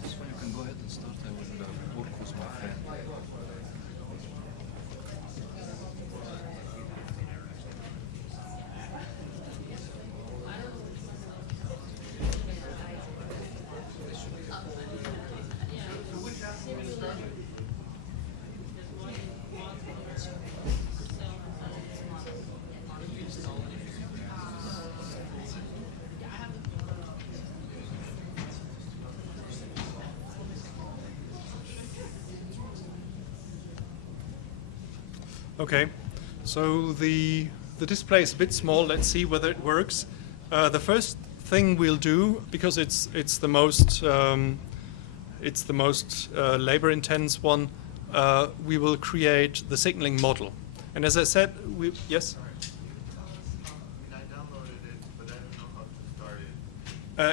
So you can go ahead and start. I will work with my friend. Okay, so the display is a bit small. Let's see whether it works. The first thing we'll do, because it's the most labor-intense one, we will create the signaling model. And as I said, yes. I downloaded it, but I don't know how to start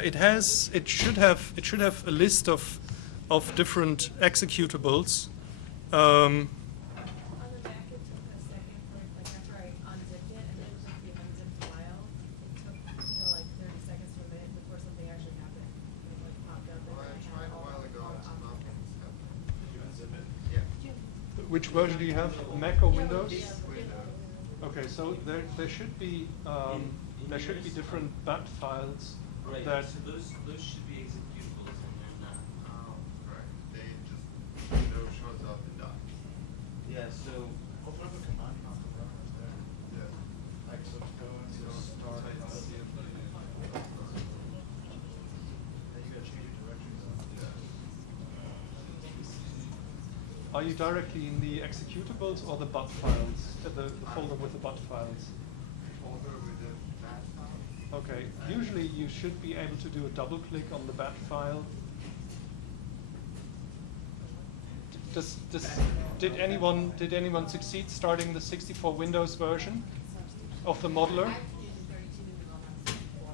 it. It should have a list of of different executables. On the back, it took a second for, like, after I unzipped it, and then it was like the unzipped file. It took, like 30 seconds to a minute before something actually happened. It, like, popped up. Well, I and tried a all while the- ago, all the it's options. not happening. Did you unzip it? Yeah. Which version do you have? Mac or Windows? Windows. Okay, so there should be different bat files Right, that so those should be executables and they're not. Oh, correct. They just, Windows shows up in docs. Yeah, so Open up a command prompt to run right there. Yeah. Like, so go into start. Then you gotta change your directions. Are you directly in the executables or the bat files? The folder with the bat files? Folder with the bat file. Okay. Usually you should be able to do a double click on the bat file. Did anyone succeed starting the 64 Windows version of the modeler? I have to use the 32 on my 64.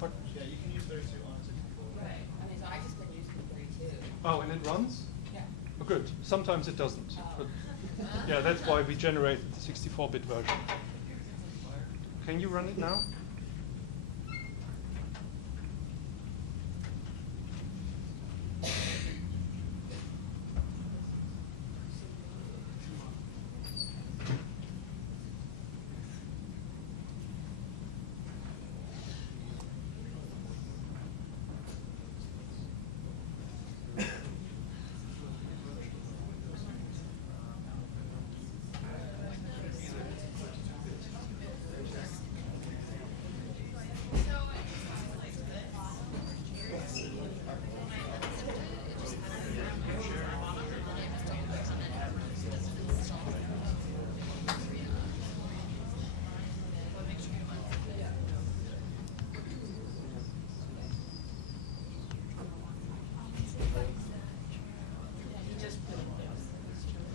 But- Yeah, you can use 32 on 64. Right, I mean, so I just been using the 32. Oh, and it runs? Yeah. Oh, good. Sometimes it doesn't. Oh. But yeah, that's why we generated the 64-bit version. Can you run it now?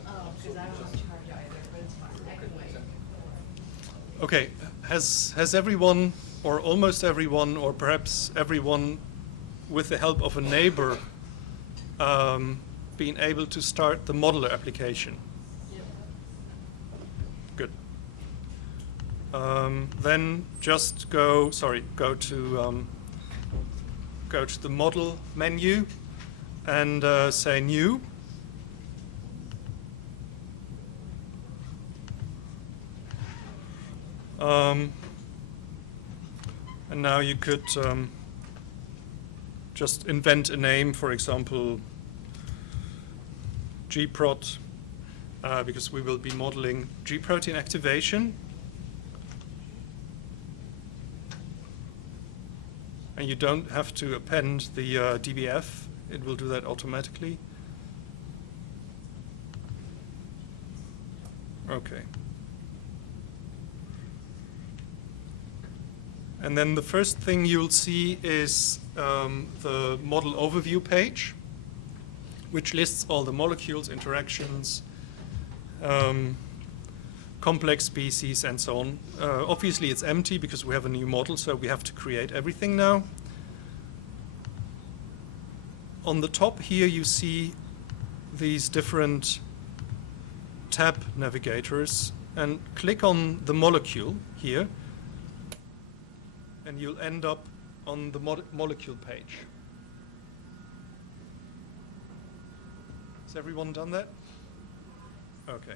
Oh, because I don't charge either, but it's fine. I can wait. Okay. Has everyone, or almost everyone, or perhaps everyone, with the help of a neighbor, been able to start the modeler application? Good. Then just go to the model menu and say new. And now you could just invent a name, for example, gprot, because we will be modeling G protein activation. And you don't have to append the DBF. It will do that automatically. Okay. And then the first thing you'll see is the model overview page, which lists all the molecules, interactions, complex species, and so on. Obviously, it's empty because we have a new model, so we have to create everything now. On the top here, you see these different tab navigators, and click on the molecule here, and you'll end up on the molecule page. Has everyone done that? Okay.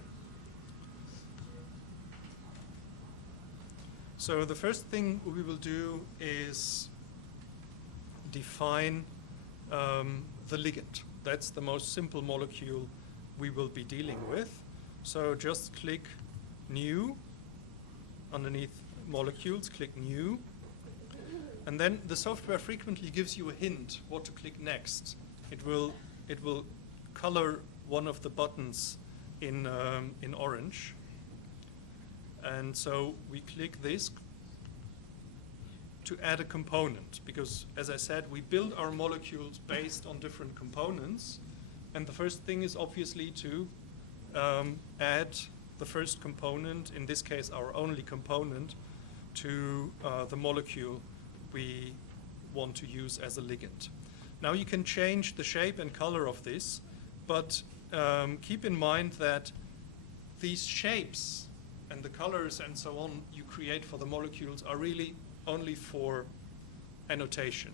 So the first thing we will do is define the ligand. That's the most simple molecule we will be dealing with. So just click New. Underneath Molecules, click New. And then the software frequently gives you a hint what to click next. It will color one of the buttons in orange. And so we click this to add a component, because as I said, we build our molecules based on different components. And the first thing is obviously to add the first component, in this case our only component, to the molecule we want to use as a ligand. Now you can change the shape and color of this, but keep in mind that these shapes and the colors and so on you create for the molecules are really only for annotation.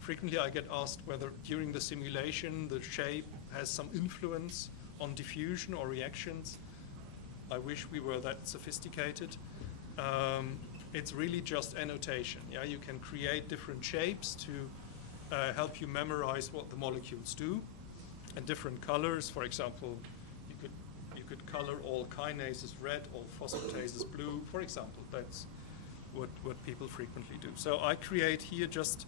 Frequently I get asked whether during the simulation the shape has some influence on diffusion or reactions. I wish we were that sophisticated. It's really just annotation. Yeah, you can create different shapes to help you memorize what the molecules do, and different colors. For example, you could color all kinases red, all phosphatases blue. For example, that's what people frequently do. So I create here just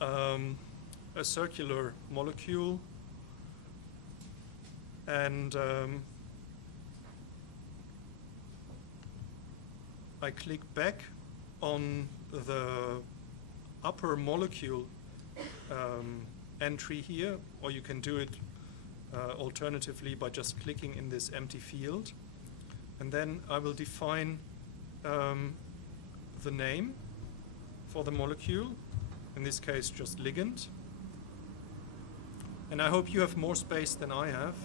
a circular molecule, and I click back on the upper molecule entry here, or you can do it alternatively by just clicking in this empty field. And then I will define the name for the molecule, in this case just ligand. And I hope you have more space than I have.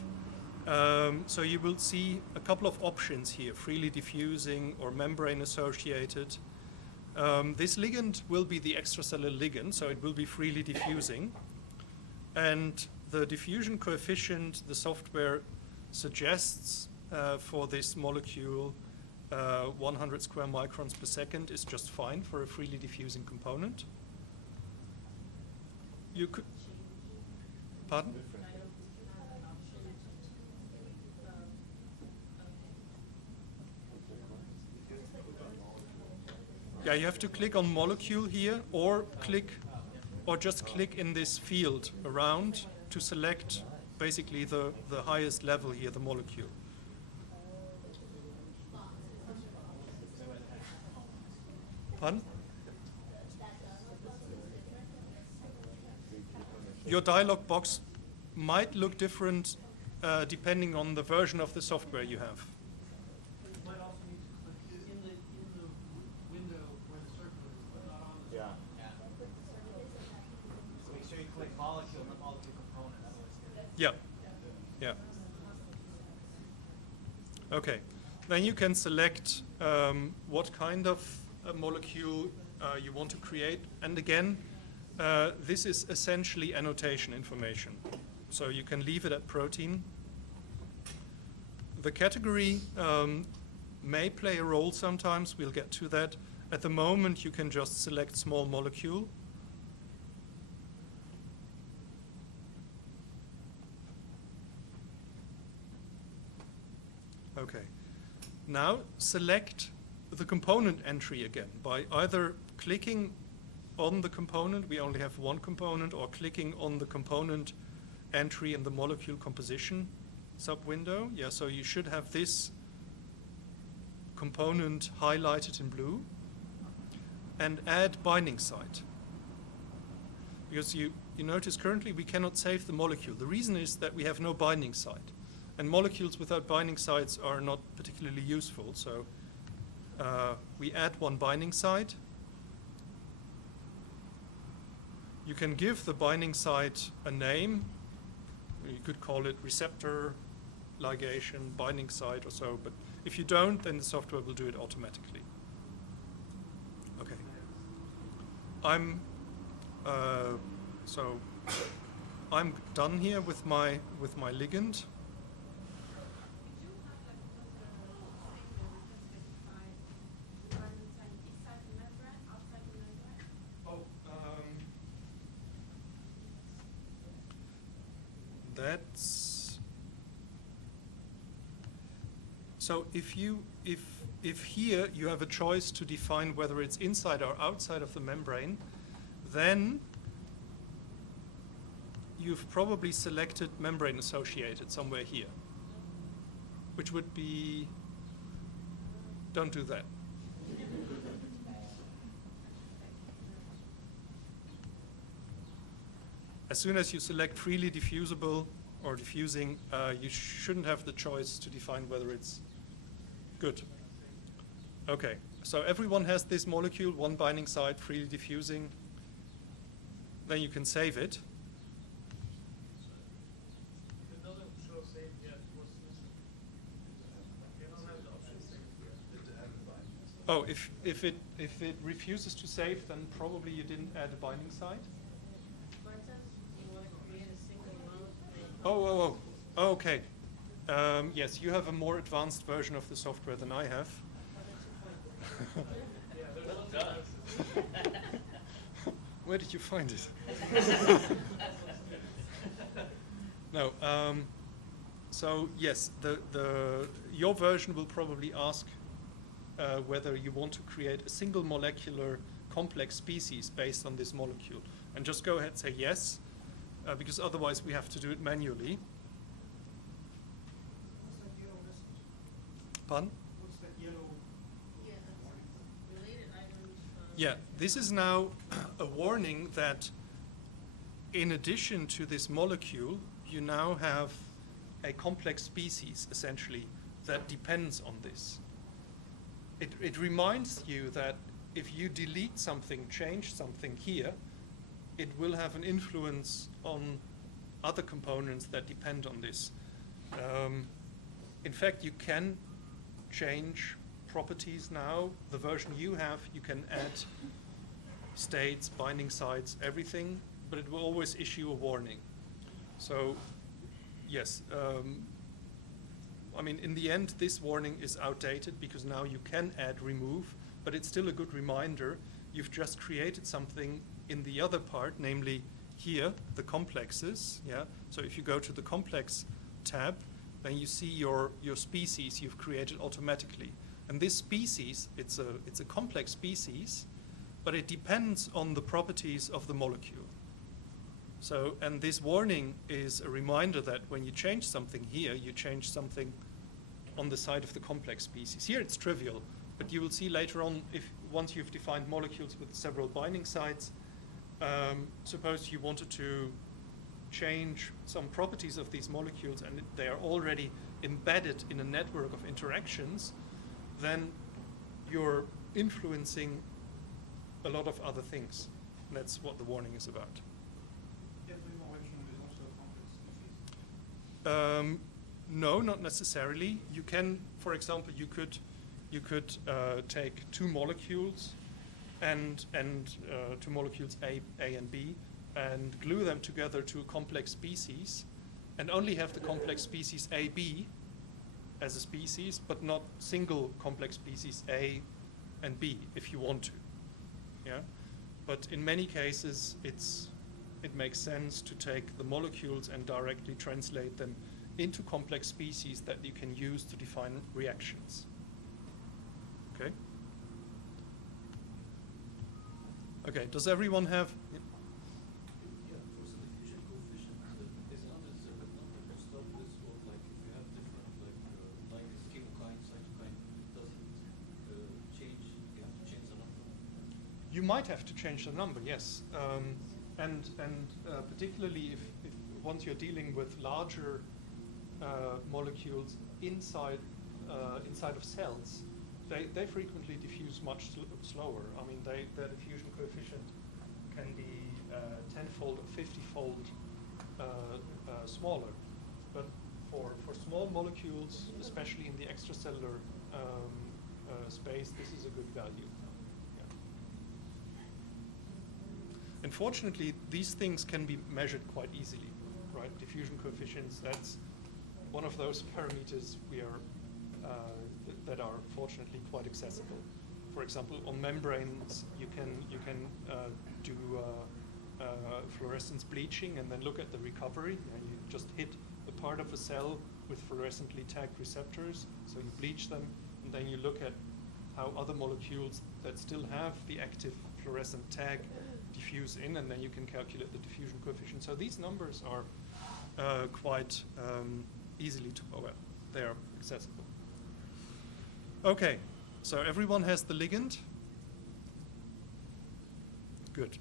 So you will see a couple of options here, freely diffusing or membrane associated. This ligand will be the extracellular ligand, so it will be freely diffusing. And the diffusion coefficient the software suggests for this molecule, 100 square microns per second, is just fine for a freely diffusing component. You could, pardon? Yeah, you have to click on molecule here, or just click in this field around to select basically the highest level here, the molecule. Pardon? Your dialog box might look different depending on the version of the software you have. You might also need to click in the window where the circle is, but not on the circle. So make sure you click molecule, not molecule component. Yeah. Yeah. Okay. Then you can select what kind of molecule you want to create. And again, this is essentially annotation information. So you can leave it at protein. The category may play a role sometimes. We'll get to that. At the moment, you can just select small molecule. Okay. Now select the component entry again by either clicking on the component, we only have one component, or clicking on the component entry in the molecule composition sub-window. Yeah, so you should have this component highlighted in blue, and add binding site. Because you notice currently we cannot save the molecule. The reason is that we have no binding site. And molecules without binding sites are not particularly useful, so we add one binding site. You can give the binding site a name. You could call it receptor, ligation, binding site or so, but if you don't, then the software will do it automatically. Okay. I'm done here with my ligand. That's so if here you have a choice to define whether it's inside or outside of the membrane, then you've probably selected membrane associated somewhere here, which would be, don't do that. As soon as you select freely diffusible or diffusing, you shouldn't have the choice to define whether it's good. Okay, so everyone has this molecule, one binding site, freely diffusing. Then you can save it. Oh, if it refuses to save, then probably you didn't add a binding site. For instance, you want to create a single molecule. Oh, okay. Yes, you have a more advanced version of the software than I have. Well done. Where did you find it? No. So yes, your version will probably ask whether you want to create a single molecular complex species based on this molecule, and just go ahead and say yes, because otherwise we have to do it manually. What's that yellow message? Pardon? What's that yellow? Yeah, related items. Yeah, this is now a warning that in addition to this molecule, you now have a complex species, essentially, that depends on this. It reminds you that if you delete something, change something here, it will have an influence on other components that depend on this. In fact, you can change properties now. The version you have, you can add states, binding sites, everything, but it will always issue a warning. So, yes, I mean, in the end, this warning is outdated because now you can add remove, but it's still a good reminder. You've just created something in the other part, namely here, the complexes. Yeah. So if you go to the complex tab, then you see your species you've created automatically. And this species, it's a complex species, but it depends on the properties of the molecule. So, and this warning is a reminder that when you change something here, you change something on the side of the complex species. Here it's trivial, but you will see later on, once you've defined molecules with several binding sites, suppose you wanted to change some properties of these molecules and they are already embedded in a network of interactions, then you're influencing a lot of other things. And that's what the warning is about. Every molecule is also a complex species. No, not necessarily. You can, for example, you could take two molecules and two molecules A and B and glue them together to a complex species and only have the complex species AB as a species, but not single complex species A and B if you want to. Yeah? But in many cases, it makes sense to take the molecules and directly translate them into complex species that you can use to define reactions. Okay? Okay, does everyone have... Yeah, for the diffusion coefficient, is not a separate number to start with, or like if you have different, like chemokine, cytokine, does it change, you have to change the number? You might have to change the number, yes. And particularly if once you're dealing with larger molecules inside of cells, they frequently diffuse much slower. I mean, their diffusion coefficient can be 10-fold or 50-fold smaller. But for small molecules, especially in the extracellular space, this is a good value. Unfortunately, these things can be measured quite easily, right? Diffusion coefficients, that's one of those parameters that are fortunately quite accessible. For example, on membranes, you can do fluorescence bleaching and then look at the recovery. You just hit a part of a cell with fluorescently tagged receptors, so you bleach them, and then you look at how other molecules that still have the active fluorescent tag diffuse in, and then you can calculate the diffusion coefficient. So these numbers are quite easily they are accessible. Okay, so everyone has the ligand. Good.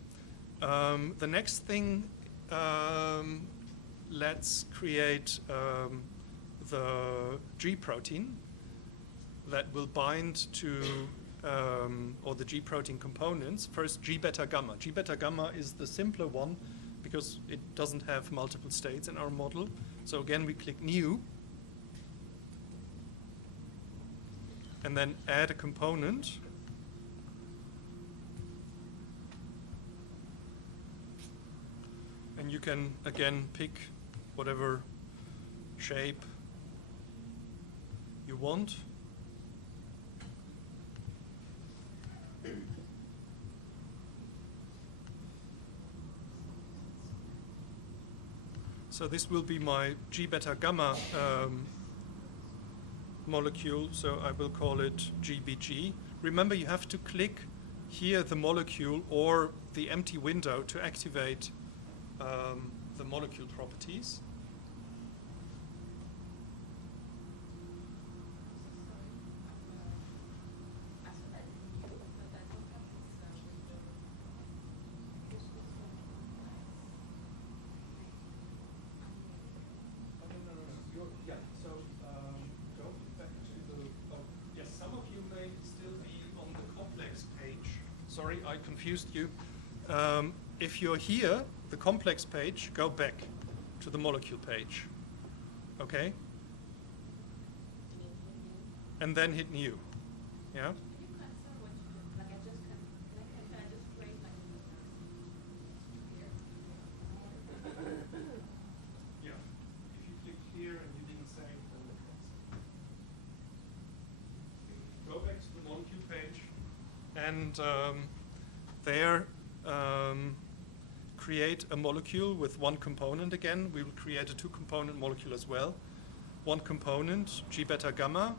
The next thing, let's create the G protein that will bind to or the G protein components. First, G beta gamma. G beta gamma is the simpler one because it doesn't have multiple states in our model. So again, we click New, and then add a component. And you can, again, pick whatever shape you want. So this will be my G beta gamma molecule, so I will call it GBG. Remember, you have to click here the molecule or the empty window to activate the molecule properties. Yeah, so go back to the, yes, some of you may still be on the complex page. Sorry, I confused you. If you're here, the complex page, go back to the molecule page. Okay? And then hit new. Yeah? Yeah, if you click here and you didn't save, then it comes. Go back to the molecule page. And there, create a molecule with one component again. We will create a two-component molecule as well. One component, G beta gamma.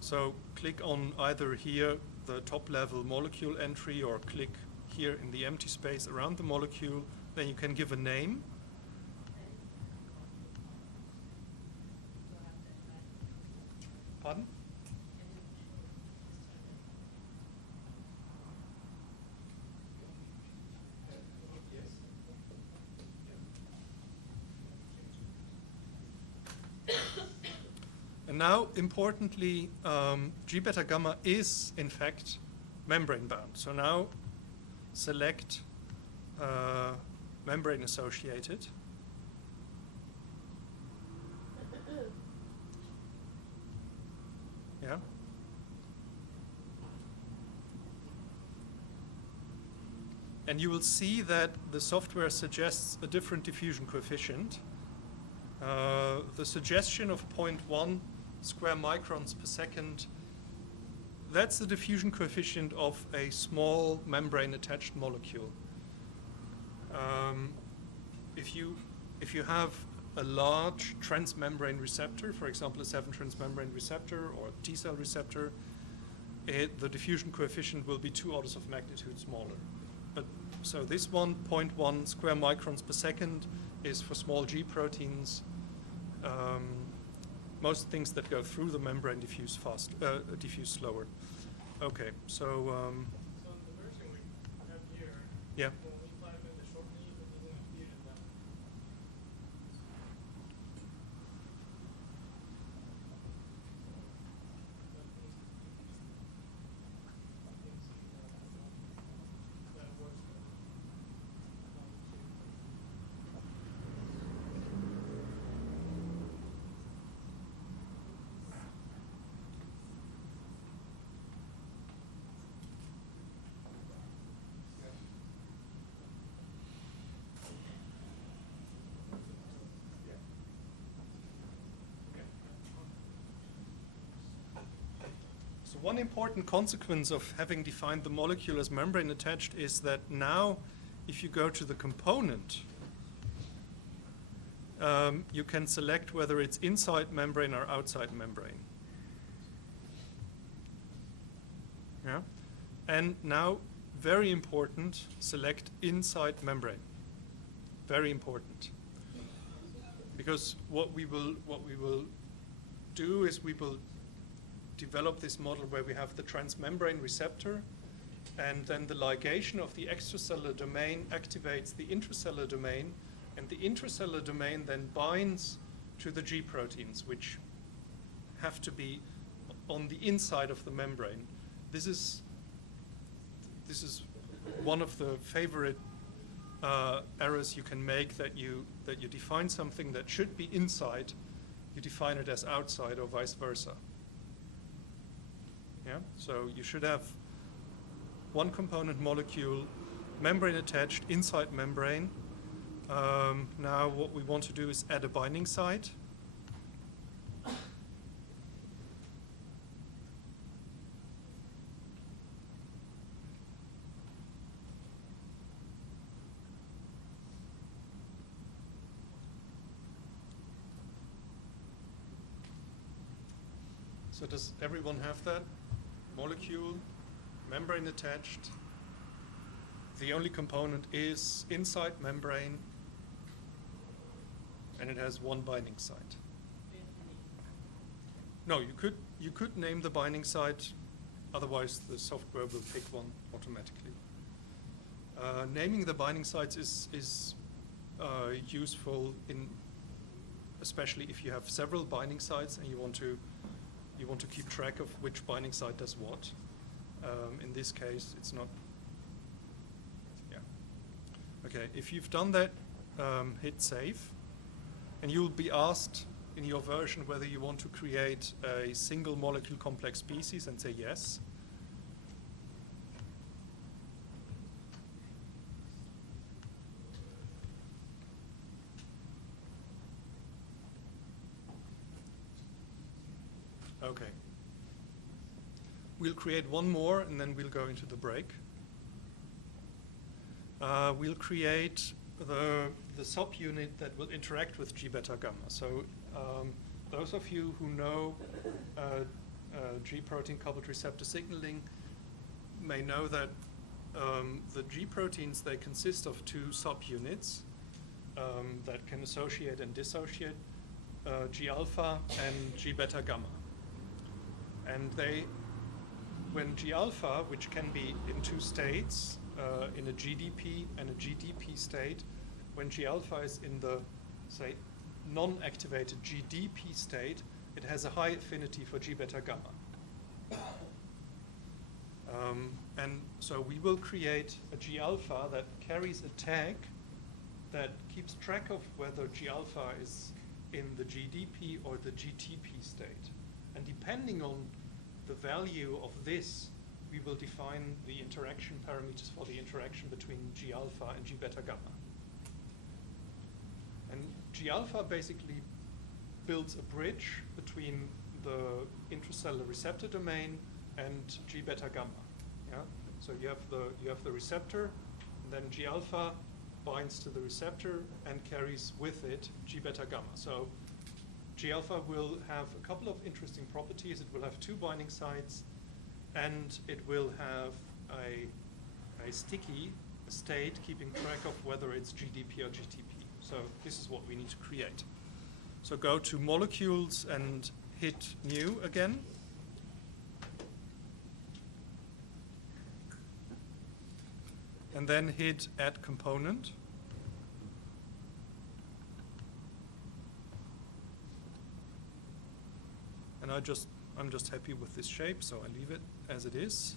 So click on either here the top level molecule entry or click here in the empty space around the molecule. Then you can give a name. Pardon? And now, importantly, G beta gamma is in fact membrane bound. So now select membrane associated. Yeah. And you will see that the software suggests a different diffusion coefficient. The suggestion of 0.1 square microns per second, that's the diffusion coefficient of a small membrane-attached molecule. If you have a large transmembrane receptor, for example, a 7 transmembrane receptor or a T-cell receptor, the diffusion coefficient will be 2 orders of magnitude smaller. But so this 1.1 square microns per second is for small G proteins. Most things that go through the membrane diffuse slower. Okay, so So in the version we have here, yeah. when we type in the short name, it doesn't appear in that. That works. So one important consequence of having defined the molecule as membrane attached is that now, if you go to the component, you can select whether it's inside membrane or outside membrane. Yeah? And now, very important, select inside membrane. Very important. Because what we will do is we will develop this model where we have the transmembrane receptor, and then the ligation of the extracellular domain activates the intracellular domain, and the intracellular domain then binds to the G proteins, which have to be on the inside of the membrane. This is one of the favorite errors you can make, that you define something that should be inside, you define it as outside, or vice versa. Yeah, so you should have one component molecule membrane attached, inside membrane. Now what we want to do is add a binding site. So does everyone have that? Molecule, membrane attached. The only component is inside membrane, and it has one binding site. No, you could name the binding site, otherwise the software will pick one automatically. Naming the binding sites is useful in, especially if you have several binding sites and you want to keep track of which binding site does what. In this case, it's not. Yeah. Okay. If you've done that, hit save, and you'll be asked in your version whether you want to create a single molecule complex species, and say yes. Okay. We'll create one more and then we'll go into the break. We'll create the subunit that will interact with G beta gamma. So those of you who know G protein coupled receptor signaling may know that the G proteins, they consist of two subunits that can associate and dissociate, G alpha and G beta gamma. And when G alpha, which can be in two states, in a GDP and a GDP state, when G alpha is in the, say, non-activated GDP state, it has a high affinity for G beta gamma. And so we will create a G alpha that carries a tag that keeps track of whether G alpha is in the GDP or the GTP state. And depending on the value of this, we will define the interaction parameters for the interaction between G alpha and G beta gamma. And G alpha basically builds a bridge between the intracellular receptor domain and G beta gamma. Yeah? So you have the receptor, and then G alpha binds to the receptor and carries with it G beta gamma. So G alpha will have a couple of interesting properties. It will have two binding sites, and it will have a sticky state keeping track of whether it's GDP or GTP. So this is what we need to create. So go to molecules and hit new again. And then hit add component. And I'm just happy with this shape, so I leave it as it is.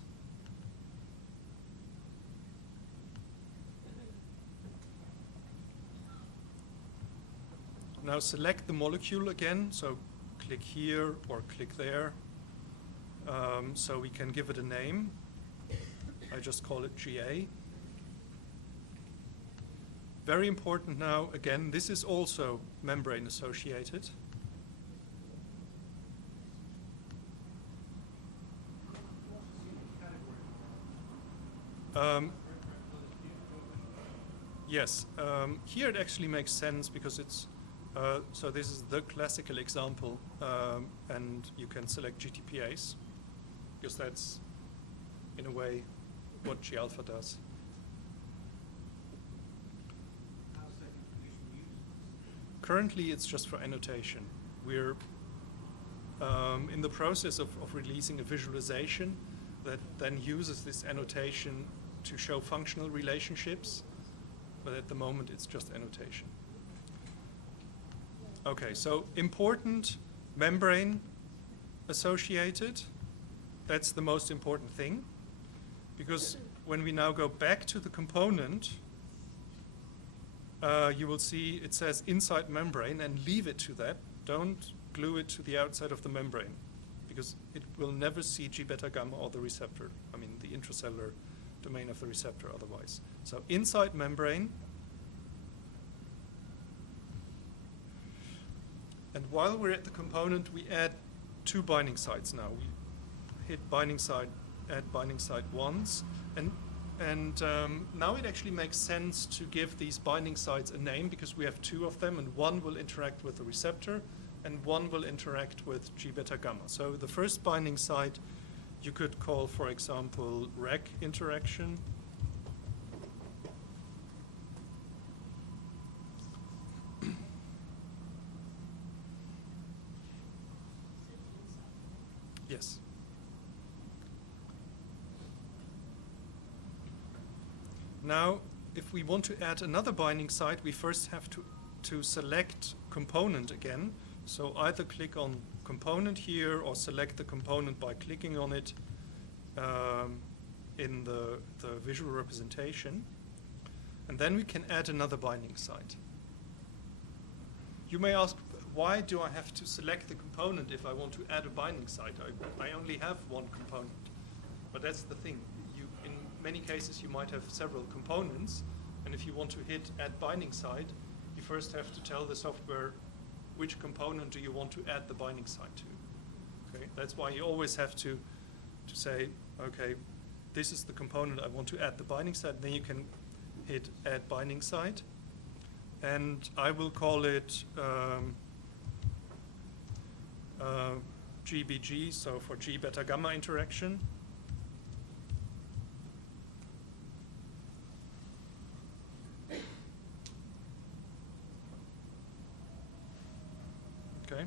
Now select the molecule again, so click here or click there, so we can give it a name. I just call it GA. Very important now, again, this is also membrane associated. Yes, here it actually makes sense because it's, so this is the classical example, and you can select GTPase because that's, in a way, what G alpha does. Currently, it's just for annotation. We're in the process of releasing a visualization that then uses this annotation to show functional relationships, but at the moment it's just annotation. Okay, so important membrane associated, that's the most important thing, because when we now go back to the component, you will see it says inside membrane, and leave it to that. Don't glue it to the outside of the membrane, because it will never see G beta gamma or the receptor, I mean the intracellular domain of the receptor otherwise. So inside membrane. And while we're at the component, we add two binding sites now. We hit binding site, add binding site once, and now it actually makes sense to give these binding sites a name because we have two of them, and one will interact with the receptor, and one will interact with G beta gamma. So the first binding site you could call, for example, reg interaction. Yes. Now, if we want to add another binding site, we first have to select component again. So either click on component here or select the component by clicking on it in the visual representation. And then we can add another binding site. You may ask, why do I have to select the component if I want to add a binding site? I only have one component. But that's the thing. In many cases, you might have several components. And if you want to hit add binding site, you first have to tell the software which component do you want to add the binding site to. Okay? That's why you always have to say, okay, this is the component I want to add the binding site. Then you can hit add binding site. And I will call it GBG, so for G beta gamma interaction. Okay.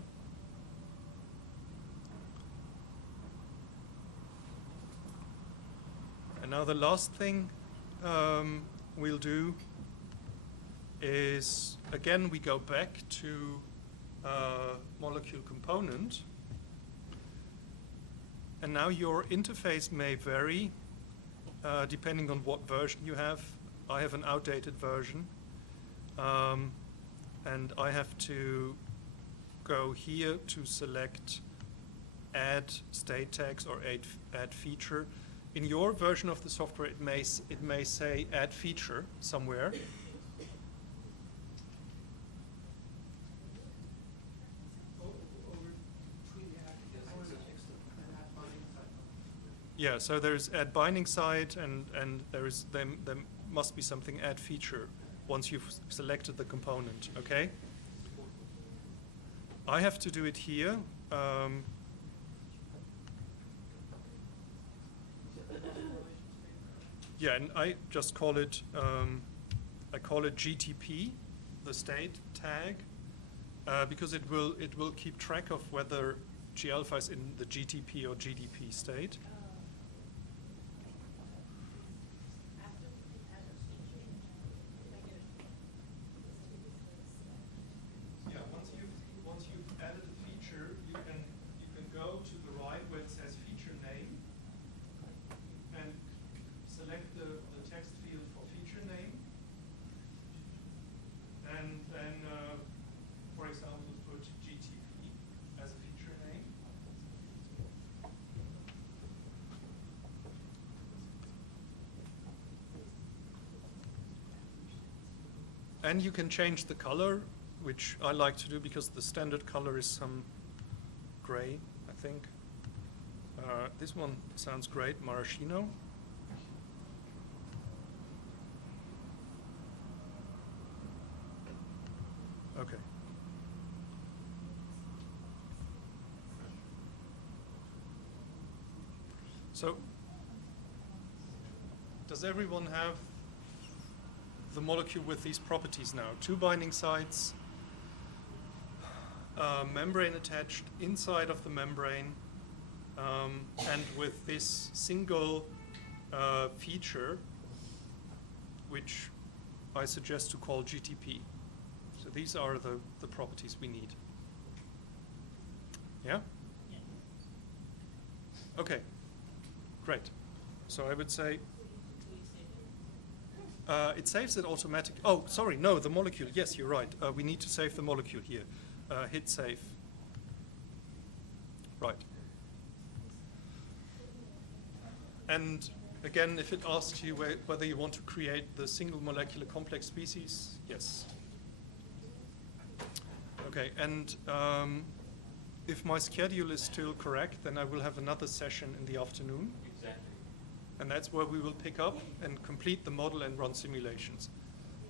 And now the last thing we'll do is, again, we go back to molecule component. And now your interface may vary depending on what version you have. I have an outdated version. And I have to go here to select add state tags or add feature. In your version of the software, it may say add feature somewhere. Yeah, so there's add binding site, and there must be something add feature once you've selected the component. Okay. I have to do it here. Yeah, and I just call it. I call it GTP, the state tag, because it will keep track of whether G alpha is in the GTP or GDP state. And you can change the color, which I like to do because the standard color is some gray, I think. This one sounds great, maraschino. Okay. So, does everyone have the molecule with these properties now? Two binding sites, membrane attached inside of the membrane, and with this single feature, which I suggest to call GTP. So these are the properties we need. Yeah? Okay, great. So I would say it saves it automatically. Oh, sorry, no, the molecule. Yes, you're right. We need to save the molecule here. Hit save. Right. And Again, if it asks you whether you want to create the single molecular complex species, yes. Okay, and if my schedule is still correct, then I will have another session in the afternoon. Exactly. And that's where we will pick up and complete the model and run simulations.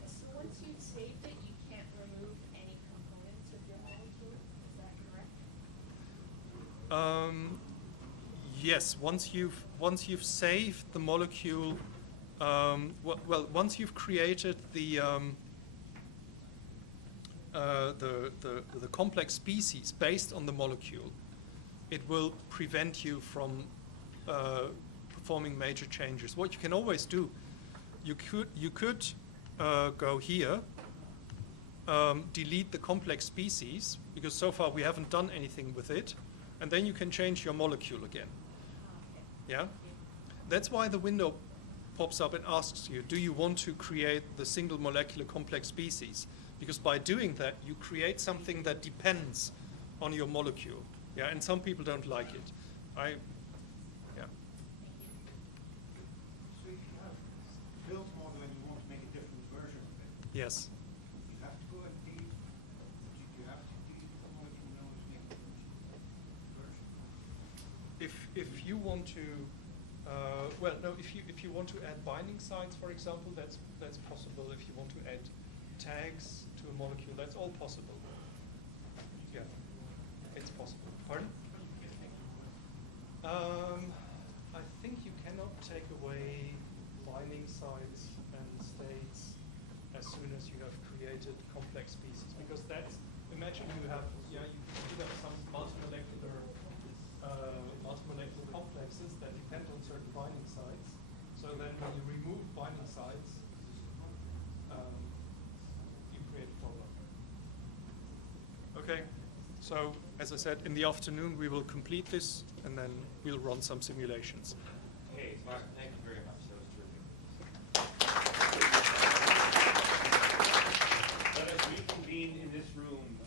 So once you've saved it, you can't remove any components of your molecule, is that correct? Yes, once you've saved the molecule, well, once you've created the complex species based on the molecule, it will prevent you from performing major changes. What you can always do, you could go here, delete the complex species, because so far we haven't done anything with it, and then you can change your molecule again. Yeah? That's why the window pops up and asks you, do you want to create the single molecular complex species? Because by doing that, you create something that depends on your molecule. Yeah, and some people don't like it. Yeah. So if you have built model and you want to make a different version of it, Yes. you have to go and delete, you have to delete the molecule in order to make a version. If you want to, well, no, if you want to add binding sites, for example, that's possible. If you want to add tags to a molecule, that's all possible. Yeah, it's possible. Pardon? I think you cannot take away binding sites and states as soon as you have created complex species, because that's, imagine you have, you have some multimolecular complexes that depend on certain binding sites. So then when you remove binding sites, you create a problem. Okay, so as I said, in the afternoon we will complete this and then we'll run some simulations. Okay, Mark, thank you very much. That was terrific. Let us reconvene in this room